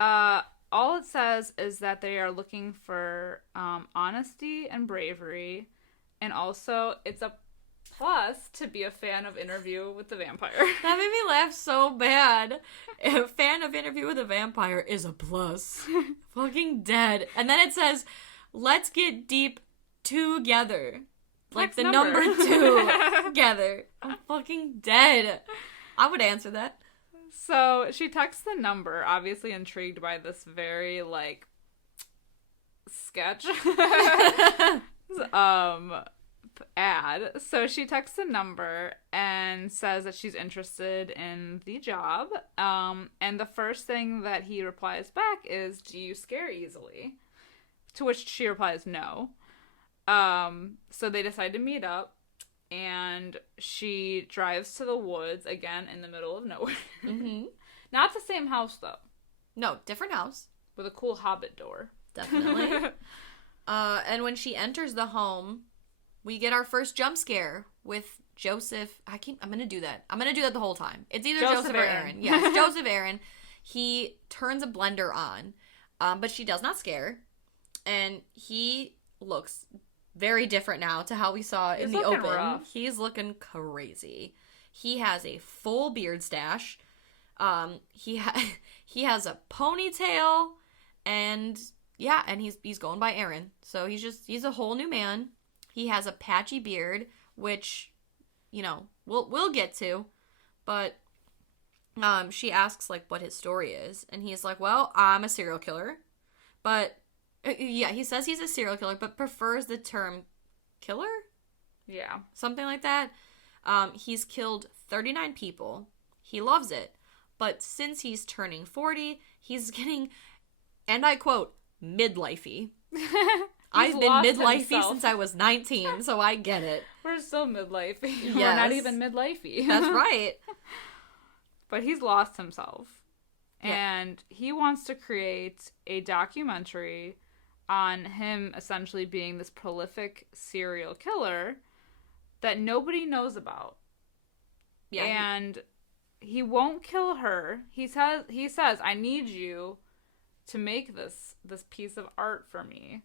All it says is that they are looking for honesty and bravery, and also it's a plus to be a fan of Interview with the Vampire. That made me laugh so bad. A fan of Interview with a Vampire is a plus. Fucking dead. And then it says, let's get deep together. Like Text the number 2 together. I'm fucking dead. I would answer that. So she texts the number, obviously intrigued by this very, like, sketch ad. So she texts the number and says that she's interested in the job. And the first thing that he replies back is, do you scare easily? To which she replies, no. So they decide to meet up. And she drives to the woods, again, in the middle of nowhere. Mm-hmm. Not the same house, though. No, different house. With a cool hobbit door. Definitely. And when she enters the home, we get our first jump scare with Joseph. I'm going to do that. I'm going to do that the whole time. It's either Joseph or Aaron. Yes, Joseph Aaron. He turns a blender on, but she does not scare. And he looks very different now to how we saw in the open. Rough. He's looking crazy. He has a full beard stash. He has a ponytail, and yeah, and he's going by Aaron. So he's a whole new man. He has a patchy beard, which, you know, we'll get to, but she asks like what his story is, and he's like, well, I'm a serial killer, but yeah, he says he's a serial killer, but prefers the term killer? Yeah. Something like that. He's killed 39 people. He loves it. But since he's turning 40, he's getting, and I quote, midlifey. I've been midlifey since I was 19, so I get it. We're still midlifey. Yes. We're not even midlifey. That's right. But he's lost himself. Yeah. And he wants to create a documentary on him essentially being this prolific serial killer that nobody knows about. Yeah. And he won't kill her. He says, I need you to make this piece of art for me.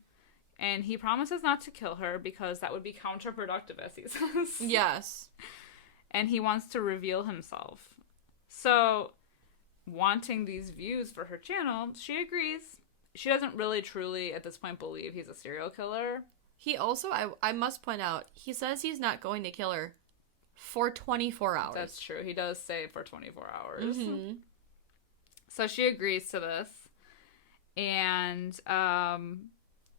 And he promises not to kill her because that would be counterproductive, as he says. Yes. And he wants to reveal himself. So, wanting these views for her channel, she agrees. She doesn't really truly, at this point, believe he's a serial killer. He also, I must point out, he says he's not going to kill her for 24 hours. That's true. He does say for 24 hours. Mm-hmm. So she agrees to this. And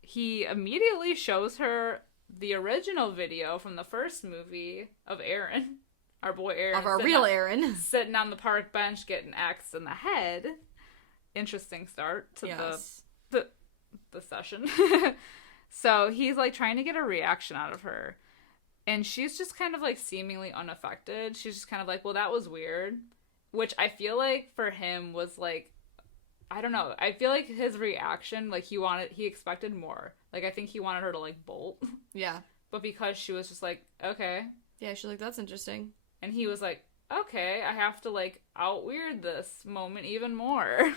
he immediately shows her the original video from the first movie of Aaron. Our boy Aaron. Of our real Aaron. Sitting on the park bench getting axed in the head. Interesting start to the session. So he's like trying to get a reaction out of her. And she's just kind of like seemingly unaffected. She's just kind of like, well, that was weird. Which I feel like for him was like, I don't know. I feel like his reaction, like he expected more. Like I think he wanted her to like bolt. Yeah. But because she was just like, okay. Yeah, she's like, that's interesting. And he was like, okay, I have to like out weird this moment even more.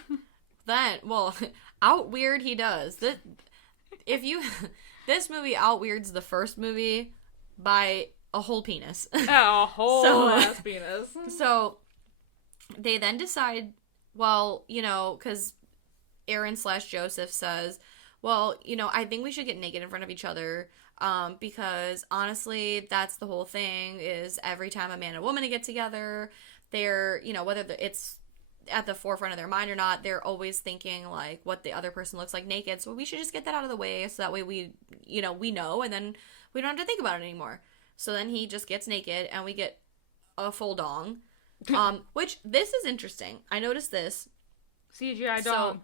Then, well, out weird he does. This movie out weirds the first movie by a whole penis. A whole ass penis. So they then decide, well, you know, because Aaron/Joseph says, well, you know, I think we should get naked in front of each other. Because honestly, that's the whole thing, is every time a man and a woman get together, they're, you know, whether it's at the forefront of their mind or not, they're always thinking like what the other person looks like naked. So we should just get that out of the way, so that way we know, and then we don't have to think about it anymore. So then he just gets naked and we get a full dong. Which this is interesting. I noticed this. CGI dong.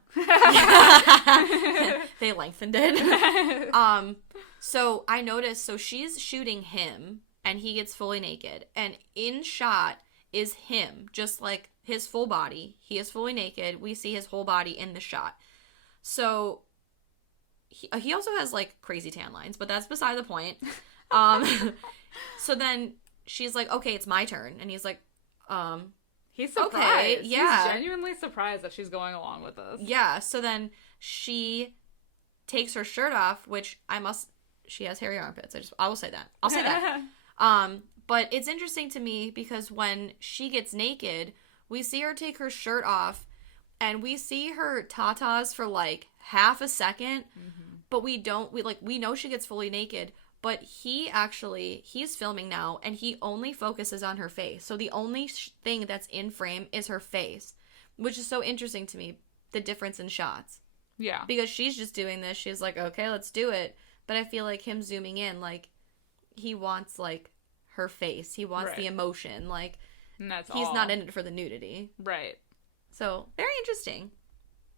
They lengthened it. So I noticed, so she's shooting him and he gets fully naked, and in shot is him, just like his full body. He is fully naked. We see his whole body in the shot. So he also has like crazy tan lines, but that's beside the point. So then she's like, okay, it's my turn. And he's like, He's surprised. Okay, yeah. He's genuinely surprised that she's going along with this. Yeah, so then she takes her shirt off, which she has hairy armpits. I will say that. I'll say that. But it's interesting to me because when she gets naked, we see her take her shirt off and we see her tatas for like half a second, but we know she gets fully naked, but he's filming now and he only focuses on her face. So the only thing that's in frame is her face, which is so interesting to me, the difference in shots. Yeah. Because she's just doing this. She's like, okay, let's do it. But I feel like him zooming in, like, he wants, like, her face. He wants the emotion. Like, and that's he's all. not in it for the nudity. Right. So, very interesting.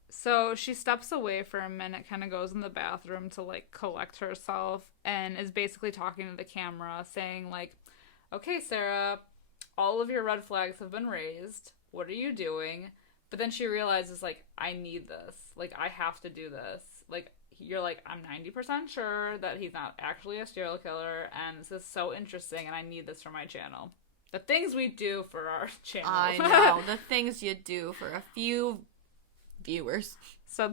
So she steps away for a minute, kind of goes in the bathroom to, like, collect herself, and is basically talking to the camera, saying, like, okay, Sarah, all of your red flags have been raised. What are you doing? But then she realizes, like, I need this. Like, I have to do this. Like, you're like, I'm 90% sure that he's not actually a serial killer, and this is so interesting, and I need this for my channel. The things we do for our channel. I know. The things you do for a few viewers. So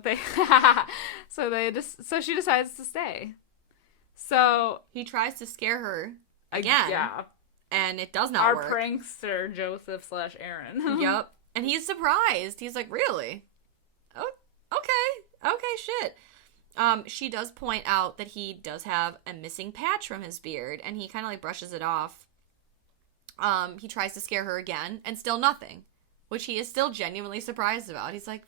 she decides to stay. So he tries to scare her again. Yeah. And it does not work. Our prankster Joseph / Aaron. Yep. And he's surprised. He's like, really? Oh, okay, shit. She does point out that he does have a missing patch from his beard, and he kind of like brushes it off. He tries to scare her again, and still nothing, which he is still genuinely surprised about. He's like,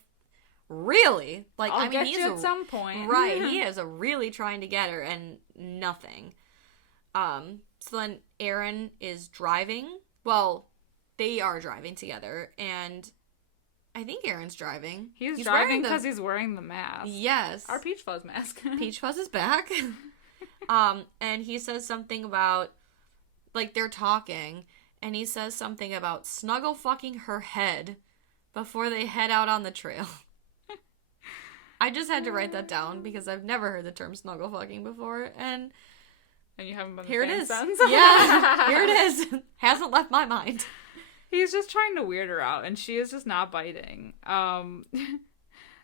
really? Like, I'll get you at some point. Right, he is really trying to get her, and nothing. So then Aaron is driving. Well, they are driving together, and I think Aaron's driving. He's driving because he's wearing the mask. Yes. Our Peach Fuzz mask. Peach Fuzz is back. And he says something about, like, they're talking, and he says something about snuggle fucking her head before they head out on the trail. I just had to write that down because I've never heard the term snuggle fucking before, and you haven't been here it is. Since? Yeah, here it is. Hasn't left my mind. He's just trying to weird her out, and she is just not biting.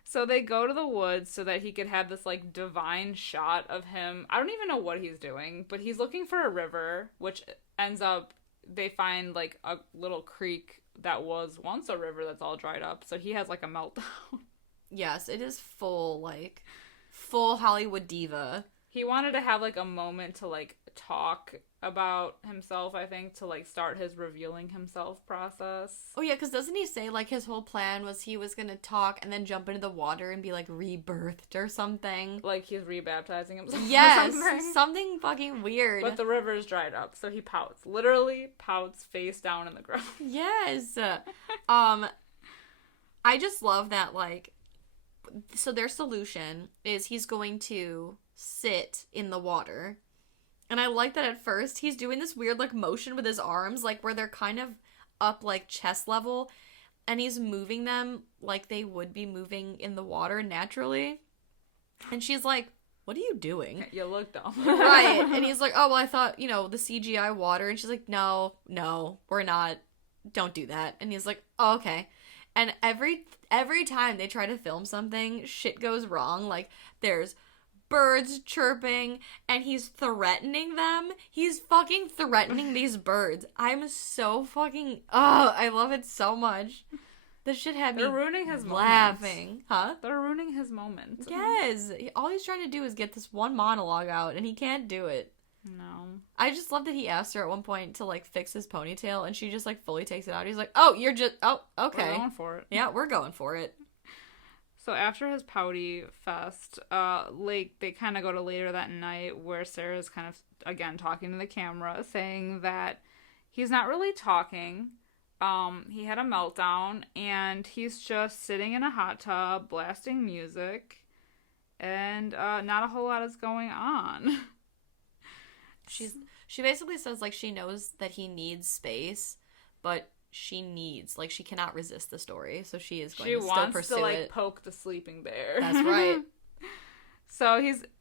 So they go to the woods so that he could have this, like, divine shot of him. I don't even know what he's doing, but he's looking for a river, which ends up, they find, like, a little creek that was once a river that's all dried up. So he has, like, a meltdown. Yes, it is full Hollywood diva. He wanted to have, like, a moment to, like, talk about himself, I think, to, like, start his revealing himself process. Oh, yeah, because doesn't he say, like, his whole plan was he was going to talk and then jump into the water and be, like, rebirthed or something? Like, he's rebaptizing himself yes, or something. Something fucking weird. But the river's dried up, so he pouts. Literally pouts face down in the ground. Yes. I just love that, like, so their solution is he's going to sit in the water. And I like that at first he's doing this weird, like, motion with his arms, like, where they're kind of up, like, chest level. And he's moving them like they would be moving in the water naturally. And she's like, what are you doing? You look dumb. Right. And he's like, oh, well, I thought, the CGI water. And she's like, no, we're not. Don't do that. And he's like, oh, okay. And every time they try to film something, shit goes wrong. Like, there's birds chirping, and he's threatening them. He's fucking threatening these birds. I'm so fucking... Oh, I love it so much. This shit had me ruining his laughing. Moment. Huh? They're ruining his moment. Yes. All he's trying to do is get this one monologue out, and he can't do it. No. I just love that he asked her at one point to, like, fix his ponytail, and she just, like, fully takes it out. He's like, oh, you're just... Oh, okay. We're going for it. Yeah, we're going for it. So after his pouty fest, they kind of go to later that night where Sarah's kind of, again, talking to the camera, saying that he's not really talking. He had a meltdown, and he's just sitting in a hot tub, blasting music, and not a whole lot is going on. She basically says, like, she knows that he needs space, but she cannot resist the story, so she is going to still pursue it. She wants to, like, poke the sleeping bear. That's right.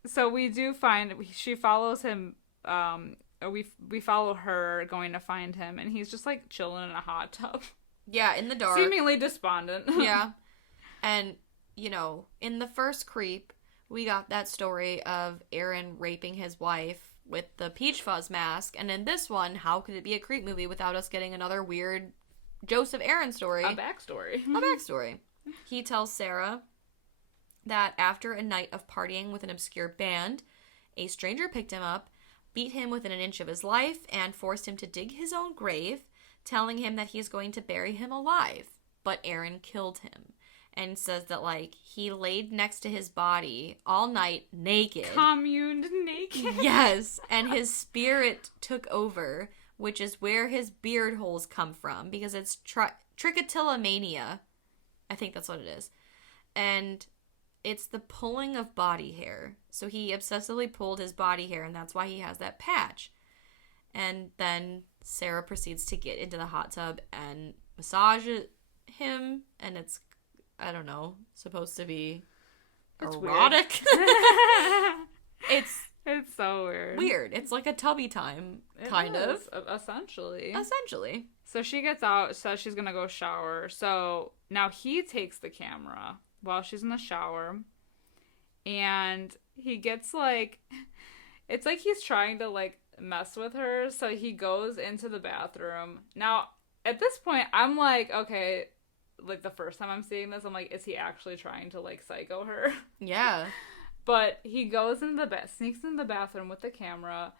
So we do find she follows him we follow her going to find him, and he's just like chilling in a hot tub. Yeah, in the dark. Seemingly despondent. Yeah. And, you know, in the first Creep, we got that story of Aaron raping his wife with the Peach Fuzz mask. And in this one, how could it be a Creep movie without us getting another weird Joseph Aaron story? A backstory. A backstory. He tells Sarah that after a night of partying with an obscure band, a stranger picked him up, beat him within an inch of his life, and forced him to dig his own grave, telling him that he's going to bury him alive. But Aaron killed him. And says that, like, he laid next to his body all night naked. Communed naked. Yes. And his spirit took over, which is where his beard holes come from. Because it's trichotillomania. I think that's what it is. And it's the pulling of body hair. So he obsessively pulled his body hair, and that's why he has that patch. And then Sarah proceeds to get into the hot tub and massage him, and it's, I don't know, supposed to be erotic. It's so weird. Weird. It's like a tubby time, kind of. Essentially. So she gets out, says she's gonna go shower. So now he takes the camera while she's in the shower, and he gets like, it's like he's trying to like mess with her. So he goes into the bathroom. Now at this point, I'm like, okay. Like, the first time I'm seeing this, I'm like, is he actually trying to, like, psycho her? Yeah. But he goes into sneaks into the bathroom with the camera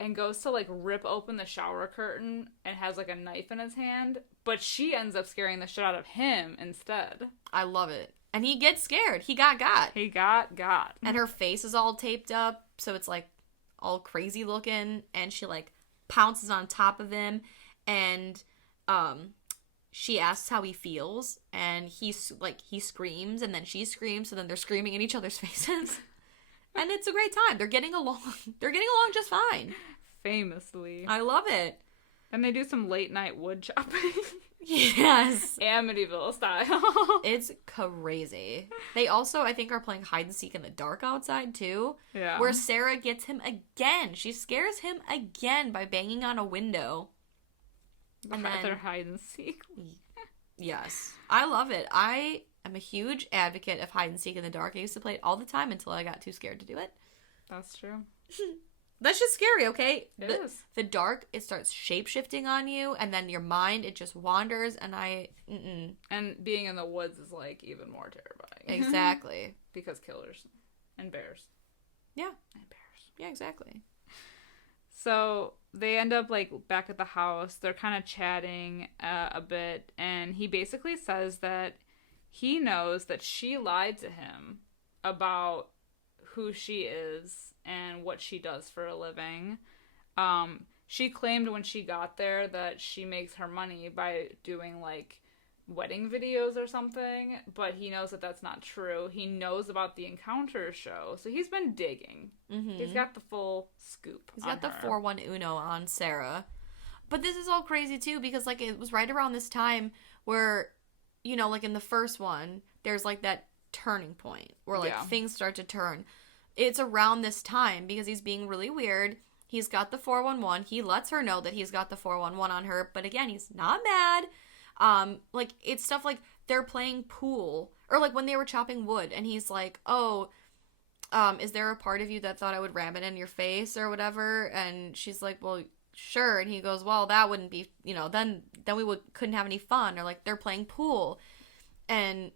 and goes to, like, rip open the shower curtain and has, like, a knife in his hand. But she ends up scaring the shit out of him instead. I love it. And he gets scared. He got. He got. And her face is all taped up, so it's, like, all crazy looking. And she, like, pounces on top of him. And, she asks how he feels, and he screams, and then she screams, so then they're screaming in each other's faces. And it's a great time. They're getting along. They're getting along just fine. Famously. I love it. And they do some late night wood chopping. Yes. Amityville style. It's crazy. They also, I think, are playing hide and seek in the dark outside, too. Yeah. Where Sarah gets him again. She scares him again by banging on a window. And then their hide and seek. Yes. I love it. I am a huge advocate of hide and seek in the dark. I used to play it all the time until I got too scared to do it. That's true. That's just scary, okay? It is. The dark, it starts shape-shifting on you, and then your mind, it just wanders, and And being in the woods is, like, even more terrifying. Exactly. Because killers. And bears. Yeah. And bears. Yeah, exactly. So they end up, like, back at the house. They're kind of chatting a bit, and he basically says that he knows that she lied to him about who she is and what she does for a living. She claimed when she got there that she makes her money by doing, like, wedding videos or something, but he knows that that's not true. He knows about the Encounter show, so he's been digging. Mm-hmm. He's got the full scoop. He's got the 4-1 Uno on Sarah. But this is all crazy too, because like it was right around this time where, you know, like in the first one, there's like that turning point where like things start to turn. It's around this time because he's being really weird. He's got the 411. He lets her know that he's got the 411 on her, but again, he's not mad. Like, it's stuff like they're playing pool, or like when they were chopping wood, and he's like, oh, is there a part of you that thought I would ram it in your face or whatever? And she's like, well, sure. And he goes, well, that wouldn't be, you know, then we couldn't have any fun. Or like they're playing pool, and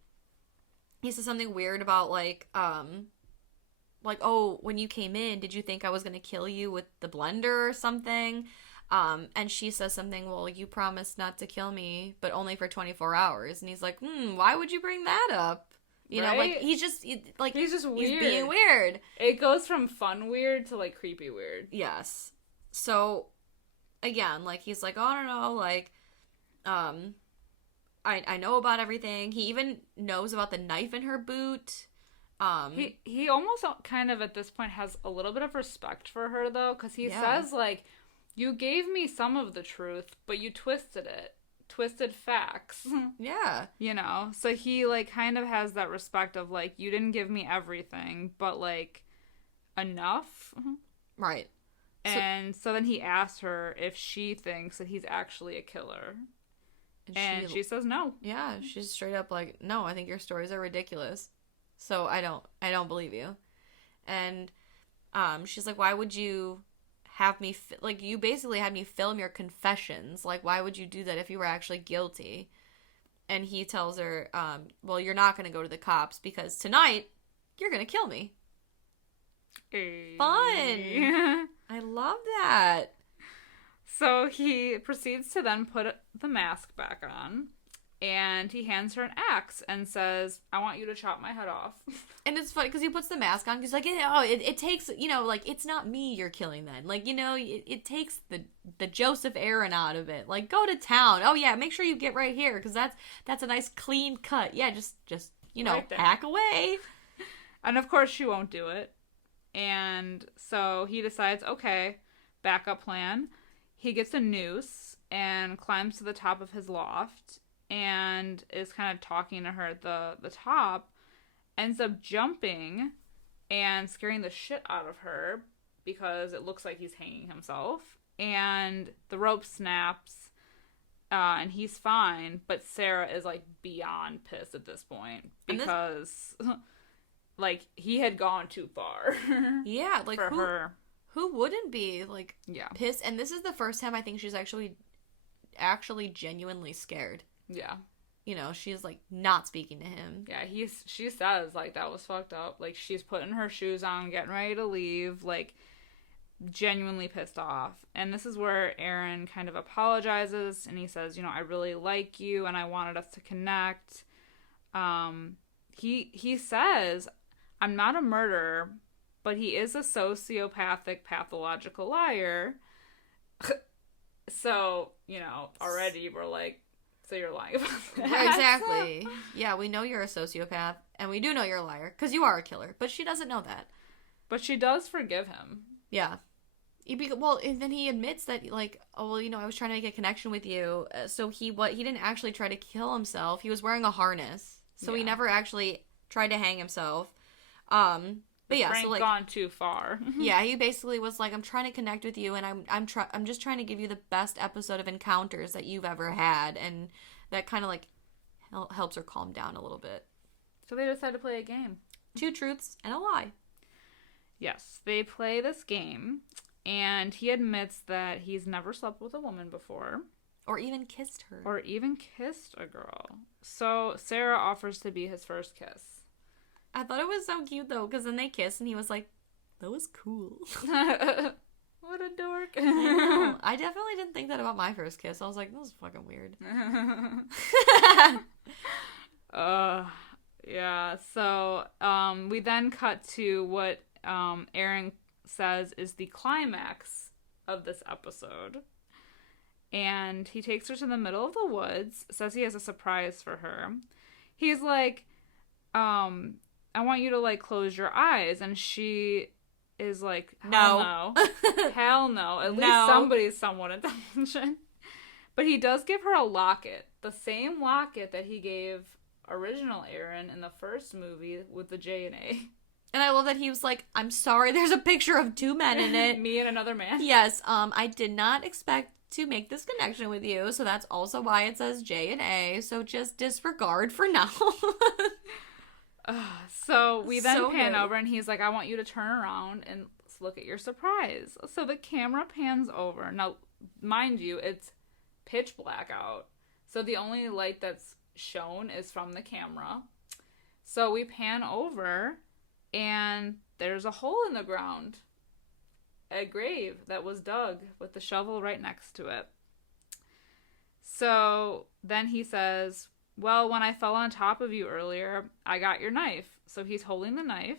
he says something weird about like, oh, when you came in, did you think I was gonna kill you with the blender or something? And she says something, well, you promised not to kill me, but only for 24 hours. And he's like, why would you bring that up? You know, like, he's just weird. He's being weird. It goes from fun weird to, like, creepy weird. Yes. So, again, like, he's like, oh, I don't know, like, I know about everything. He even knows about the knife in her boot. He almost kind of, at this point, has a little bit of respect for her, though, because he says, like, you gave me some of the truth, but you twisted it. Twisted facts. Yeah. You know? So he, like, kind of has that respect of, like, you didn't give me everything, but, like, enough. Right. And so then he asks her if she thinks that he's actually a killer. And she says no. Yeah, she's straight up like, no, I think your stories are ridiculous. So I don't believe you. And she's like, why would you have me, like, you basically had me film your confessions. Like, why would you do that if you were actually guilty? And he tells her, well, you're not going to go to the cops because tonight you're going to kill me. Hey. Fun. I love that. So he proceeds to then put the mask back on, and he hands her an axe and says, I want you to chop my head off. And it's funny because he puts the mask on. He's like, it takes, like, it's not me you're killing then. Like, it takes the Joseph Aaron out of it. Like, go to town. Oh, yeah, make sure you get right here because that's a nice clean cut. Yeah, just right hack away. And, of course, she won't do it. And so he decides, okay, backup plan. He gets a noose and climbs to the top of his loft and is kind of talking to her at the top. Ends up jumping and scaring the shit out of her because it looks like he's hanging himself. And the rope snaps and he's fine. But Sarah is like beyond pissed at this point because... like, he had gone too far. Yeah, like, for her. Who wouldn't be, like, yeah, pissed? And this is the first time I think she's actually genuinely scared. Yeah. She's, like, not speaking to him. Yeah, she says, like, that was fucked up. Like, she's putting her shoes on, getting ready to leave, like, genuinely pissed off. And this is where Aaron kind of apologizes, and he says, I really like you, and I wanted us to connect. He says... I'm not a murderer, but he is a sociopathic, pathological liar. So, already we're like, so you're lying about that. Exactly. Yeah, we know you're a sociopath, and we do know you're a liar, because you are a killer, but she doesn't know that. But she does forgive him. Yeah. And then he admits that, like, oh, well, I was trying to make a connection with you, so he didn't actually try to kill himself. He was wearing a harness, so he never actually tried to hang himself. But yeah, Frank so like gone too far. Yeah, he basically was like, I'm trying to connect with you, and I'm just trying to give you the best episode of encounters that you've ever had, and that kind of like helps her calm down a little bit. So they decide to play a game. 2 truths and a lie. Yes, they play this game, and he admits that he's never slept with a woman before. Or even kissed her. Or even kissed a girl. So Sarah offers to be his first kiss. I thought it was so cute, though, because then they kissed, and he was like, that was cool. What a dork. I definitely didn't think that about my first kiss. I was like, that was fucking weird. Yeah, so we then cut to what Aaron says is the climax of this episode. And he takes her to the middle of the woods, says he has a surprise for her. He's like, I want you to, like, close your eyes. And she is like, hell no. Hell no. At least somebody's somewhat intelligent. But he does give her a locket. The same locket that he gave original Aaron in the first movie with the J and A. And I love that he was like, I'm sorry, there's a picture of 2 men in it. Me and another man. Yes, I did not expect to make this connection with you, so that's also why it says J and A, so just disregard for now. So we then pan over, and he's like, I want you to turn around and look at your surprise. So the camera pans over. Now, mind you, it's pitch black out. So the only light that's shown is from the camera. So we pan over, and there's a hole in the ground. A grave that was dug with the shovel right next to it. So then he says, well, when I fell on top of you earlier, I got your knife. So he's holding the knife.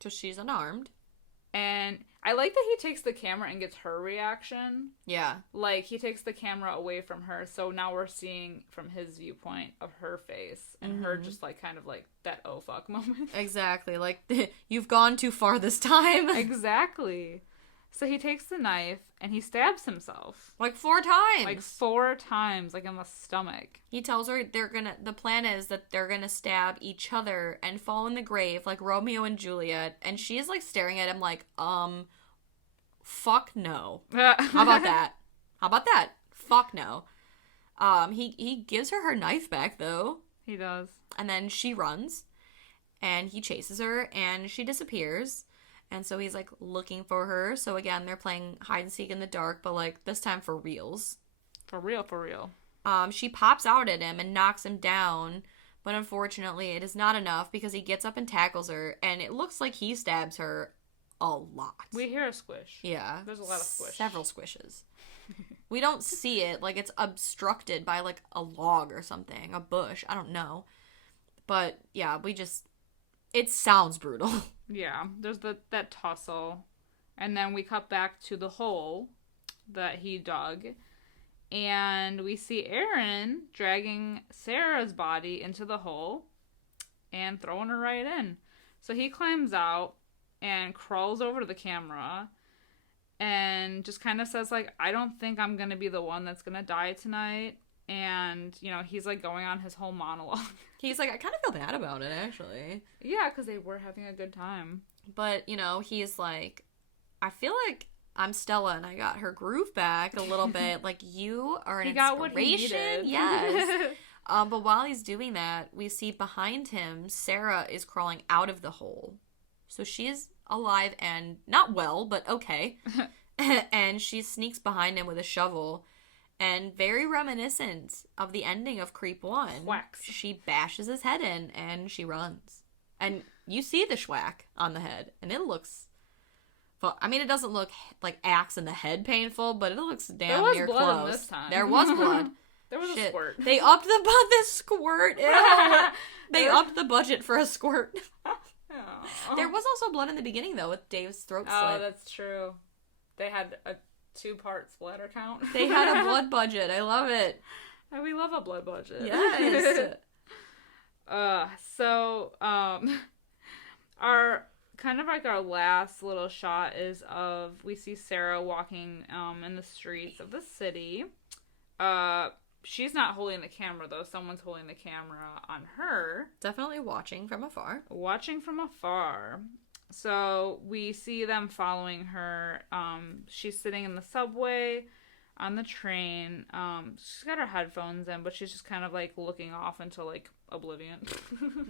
So she's unarmed. And I like that he takes the camera and gets her reaction. Yeah. Like, he takes the camera away from her, so now we're seeing from his viewpoint of her face. And her just, like, kind of, like, that oh fuck moment. Exactly. Like, you've gone too far this time. Exactly. So he takes the knife, and he stabs himself. Like 4 times. Like 4 times, like in the stomach. He tells her the plan is that they're gonna stab each other and fall in the grave like Romeo and Juliet. And she's like staring at him like, Fuck no. How about that? How about that? Fuck no. He gives her knife back, though. He does. And then she runs, and he chases her, and she disappears. And so he's, like, looking for her. So, again, they're playing hide-and-seek in the dark, but, like, this time for reals. For real, for real. She pops out at him and knocks him down, but unfortunately it is not enough because he gets up and tackles her, and it looks like he stabs her a lot. We hear a squish. Yeah. There's a lot of squish. Several squishes. We don't see it. Like, it's obstructed by, like, a log or something. A bush. I don't know. But, yeah, it sounds brutal. Yeah. There's that tussle. And then we cut back to the hole that he dug. And we see Aaron dragging Sarah's body into the hole and throwing her right in. So he climbs out and crawls over to the camera and just kind of says, like, I don't think I'm going to be the one that's going to die tonight. And, you know, he's, like, going on his whole monologue. He's like, I kind of feel bad about it, actually. Yeah, because they were having a good time. But, you know, he's like, I feel like I'm Stella and I got her groove back a little bit. Like, you are an inspiration. What he needed. Yes. But while he's doing that, we see behind him, Sarah is crawling out of the hole. So she is alive and not well, but okay. And she sneaks behind him with a shovel. And very reminiscent of the ending of Creep 1. Whacks. She bashes his head in and she runs. And you see the schwack on the head. And it looks... Well, I mean, it doesn't look like axe in the head painful, but it looks damn near close. There was blood in this time. There was blood. There was a squirt. They upped the squirt. Ew. They upped the budget for a squirt. There was also blood in the beginning, though, with Dave's throat slit. Oh, that's true. They had a 2-part splatter count. They had a blood budget. I love it. And we love a blood budget. Yes. Our kind of like our last little shot is of we see Sarah walking in the streets of the city. She's not holding the camera though. Someone's holding the camera on her. Definitely watching from afar. Watching from afar. So we see them following her. She's sitting in the subway, on the train. She's got her headphones in, but she's just kind of like looking off into like oblivion.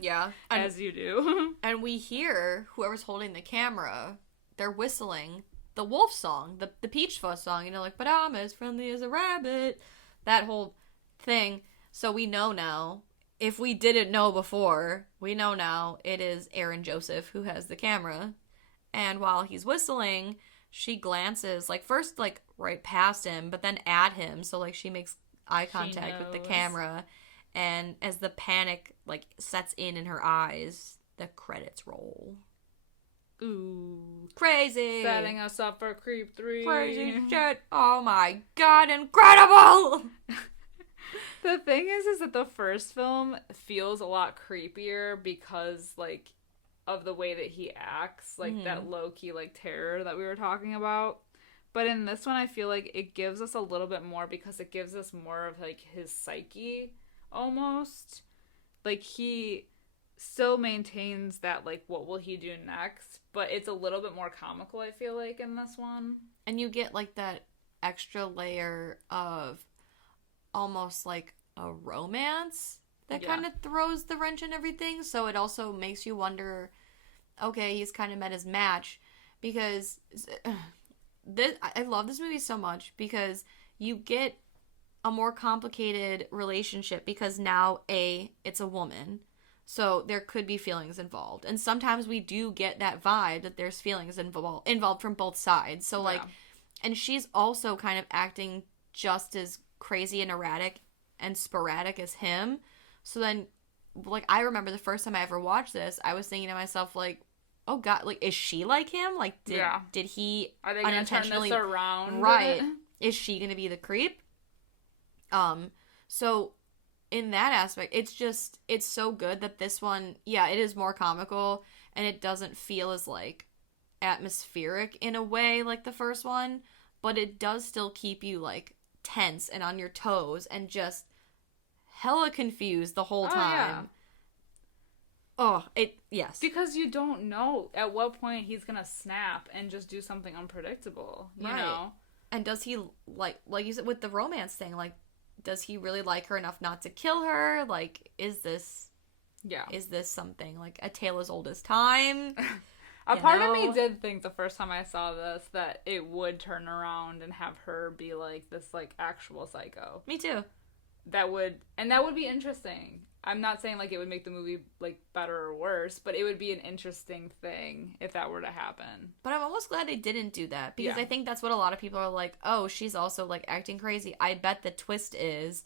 Yeah. As you do. And we hear whoever's holding the camera, they're whistling the wolf song, the Peach Fuzz song, you know, like, but I'm as friendly as a rabbit. That whole thing. So we know now. If we didn't know before, we know now it is Aaron Joseph who has the camera. And while he's whistling, she glances, like, first, like, right past him, but then at him. So, like, she makes eye contact with the camera. And as the panic, like, sets in her eyes, the credits roll. Ooh. Crazy. Setting us up for Creep 3. Crazy shit. Oh my god, incredible! The thing is that the first film feels a lot creepier because, like, of the way that he acts. Like, that low-key, like, terror that we were talking about. But in this one, I feel like it gives us a little bit more because it gives us more of, like, his psyche, almost. Like, he still maintains that, like, what will he do next? But it's a little bit more comical, I feel like, in this one. And you get, like, that extra layer of almost, like, a romance that kind of throws the wrench in everything. So it also makes you wonder, okay, he's kind of met his match. Because I love this movie so much because you get a more complicated relationship because now, it's a woman. So there could be feelings involved. And sometimes we do get that vibe that there's feelings involved from both sides. So, like, and she's also kind of acting just as crazy and erratic and sporadic as him. So then, like, I remember the first time I ever watched this, I was thinking to myself, like, oh god, like, is she like him? Like, did he Are they gonna unintentionally turn this around? Right. Is she gonna be the creep? So in that aspect, it's so good that this one, it is more comical and it doesn't feel as, like, atmospheric in a way like the first one, but it does still keep you, like, tense and on your toes and just hella confused the whole time. Yes. Because you don't know at what point he's gonna snap and just do something unpredictable, you know? And does he, like you said, with the romance thing, like, does he really like her enough not to kill her? Like, is this something, like, a tale as old as time? A part of me did think the first time I saw this that it would turn around and have her be, like, this, like, actual psycho. Me too. That would be interesting. I'm not saying, like, it would make the movie, like, better or worse, but it would be an interesting thing if that were to happen. But I'm almost glad they didn't do that, because I think that's what a lot of people are like, oh, she's also, like, acting crazy. I bet the twist is.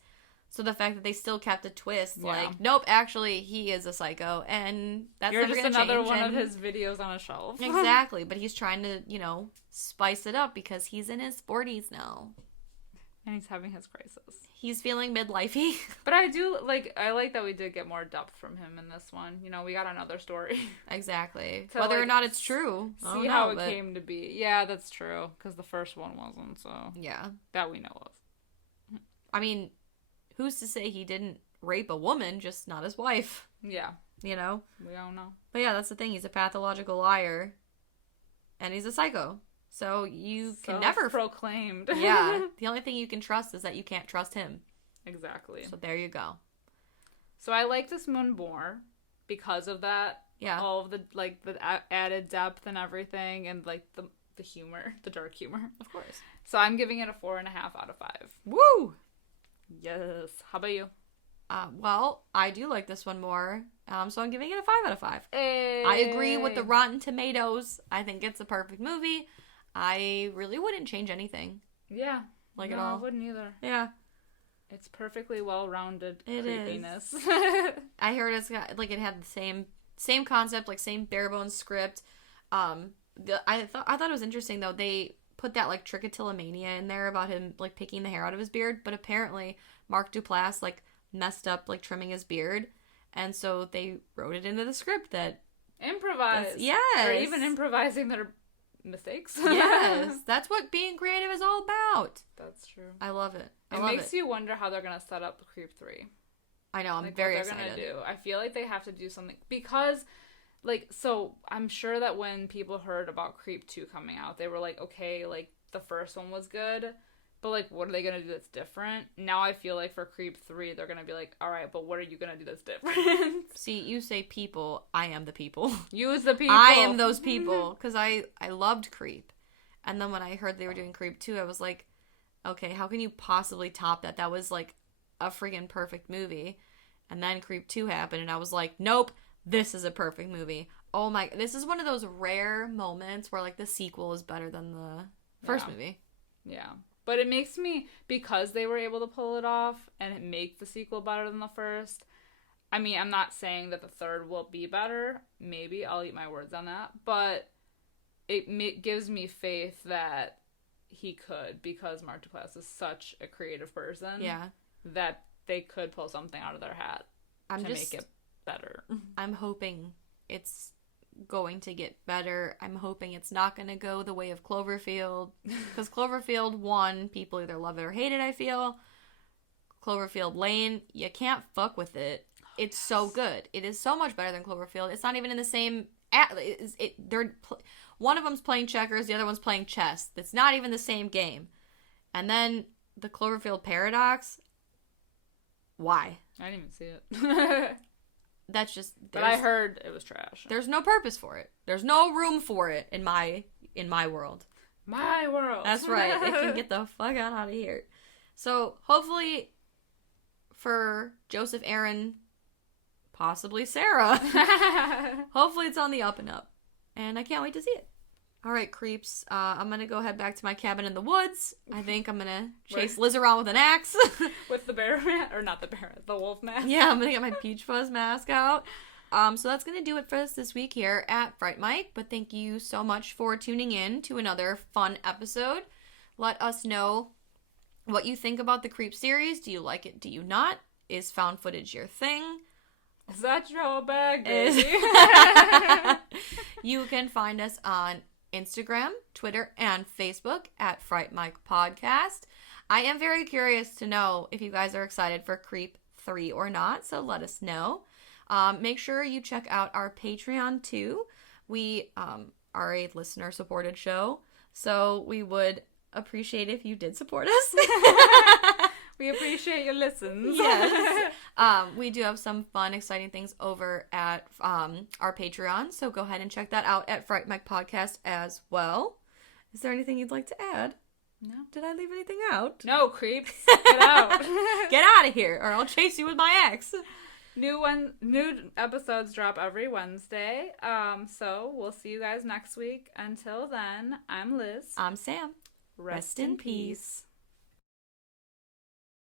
So the fact that they still kept the twist, like, nope, actually, he is a psycho, and that's You're never just gonna change. another one of his videos on a shelf. Exactly, but he's trying to, spice it up because he's in his 40s now. And he's having his crisis. He's feeling midlifey. But I like that we did get more depth from him in this one. We got another story. Exactly. Whether or not it's true. See how it came to be. Yeah, that's true. Because the first one wasn't, so. Yeah. That we know of. I mean, who's to say he didn't rape a woman, just not his wife? Yeah. We don't know. But yeah, that's the thing. He's a pathological liar. And he's a psycho. So you can never... proclaimed. Yeah. The only thing you can trust is that you can't trust him. Exactly. So there you go. So I like this one more because of that. Yeah. All of the, like, the added depth and everything, and, like, the humor, the dark humor. Of course. So I'm giving it a 4.5 out of 5. Woo! Yes. How about you? Well, I do like this one more. So I'm giving it a 5 out of 5. Hey. I agree with the Rotten Tomatoes. I think it's a perfect movie. I really wouldn't change anything. Yeah. At all. I wouldn't either. Yeah. It's perfectly well-rounded creepiness. I heard it had the same concept, like same bare bones script. I thought it was interesting though. They put that like trichotillomania in there about him like picking the hair out of his beard, but apparently Mark Duplass like messed up like trimming his beard, and so they wrote it into the script that improvise. Yes. Or even improvising their mistakes. Yes. That's what being creative is all about. That's true. I love it. It makes you wonder how they're going to set up Creep 3. I know. I'm like, very what they're excited. Gonna do. I feel like they have to do something because, like, so I'm sure that when people heard about Creep 2 coming out, they were like, okay, like, the first one was good, but, like, what are they going to do that's different? Now I feel like for Creep 3, they're going to be like, all right, but what are you going to do that's different? See, you say people, I am the people. Use the people. I am those people, because I loved Creep. And then when I heard they were doing Creep 2, I was like, okay, how can you possibly top that? That was, like, a friggin' perfect movie. And then Creep 2 happened, and I was like, nope, this is a perfect movie. Oh my, this is one of those rare moments where, like, the sequel is better than the first movie. Yeah. But it makes me, because they were able to pull it off and make the sequel better than the first, I mean, I'm not saying that the third will be better. Maybe. I'll eat my words on that. But it gives me faith that he could, because Mark Duplass is such a creative person. Yeah. That they could pull something out of their hat make it better. I'm hoping it's going to get better. I'm hoping it's not going to go the way of Cloverfield, because Cloverfield 1, people either love it or hate it, I feel. Cloverfield Lane, you can't fuck with it. It's so good. It is so much better than Cloverfield. It's not even in the same... one of them's playing checkers, the other one's playing chess. It's not even the same game. And then the Cloverfield Paradox... Why? I didn't even see it. That's just... But I heard it was trash. There's no purpose for it. There's no room for it in my world. My world. That's right. It can get the fuck out of here. So, hopefully, for Joseph, Aaron, possibly Sarah, hopefully it's on the up and up. And I can't wait to see it. All right, creeps. I'm going to go head back to my cabin in the woods. I think I'm going to chase Liz around with an axe. With the bear mask? Or not the bear, the wolf mask. Yeah, I'm going to get my Peach Fuzz mask out. So that's going to do it for us this week here at Fright Mic. But thank you so much for tuning in to another fun episode. Let us know what you think about the Creep series. Do you like it? Do you not? Is found footage your thing? Is that your bag, baby? You can find us on Instagram, Twitter, and Facebook at Fright Mic Podcast. I am very curious to know if you guys are excited for Creep 3 or not, so let us know. Make sure you check out our Patreon too. We are a listener-supported show, so we would appreciate if you did support us. We appreciate your listens. Yes. We do have some fun, exciting things over at our Patreon, so go ahead and check that out at Fright Mic Podcast as well. Is there anything you'd like to add? No. Did I leave anything out? No, creeps. Get out. Get out of here, or I'll chase you with my axe. New episodes drop every Wednesday. So we'll see you guys next week. Until then, I'm Liz. I'm Sam. Rest in peace.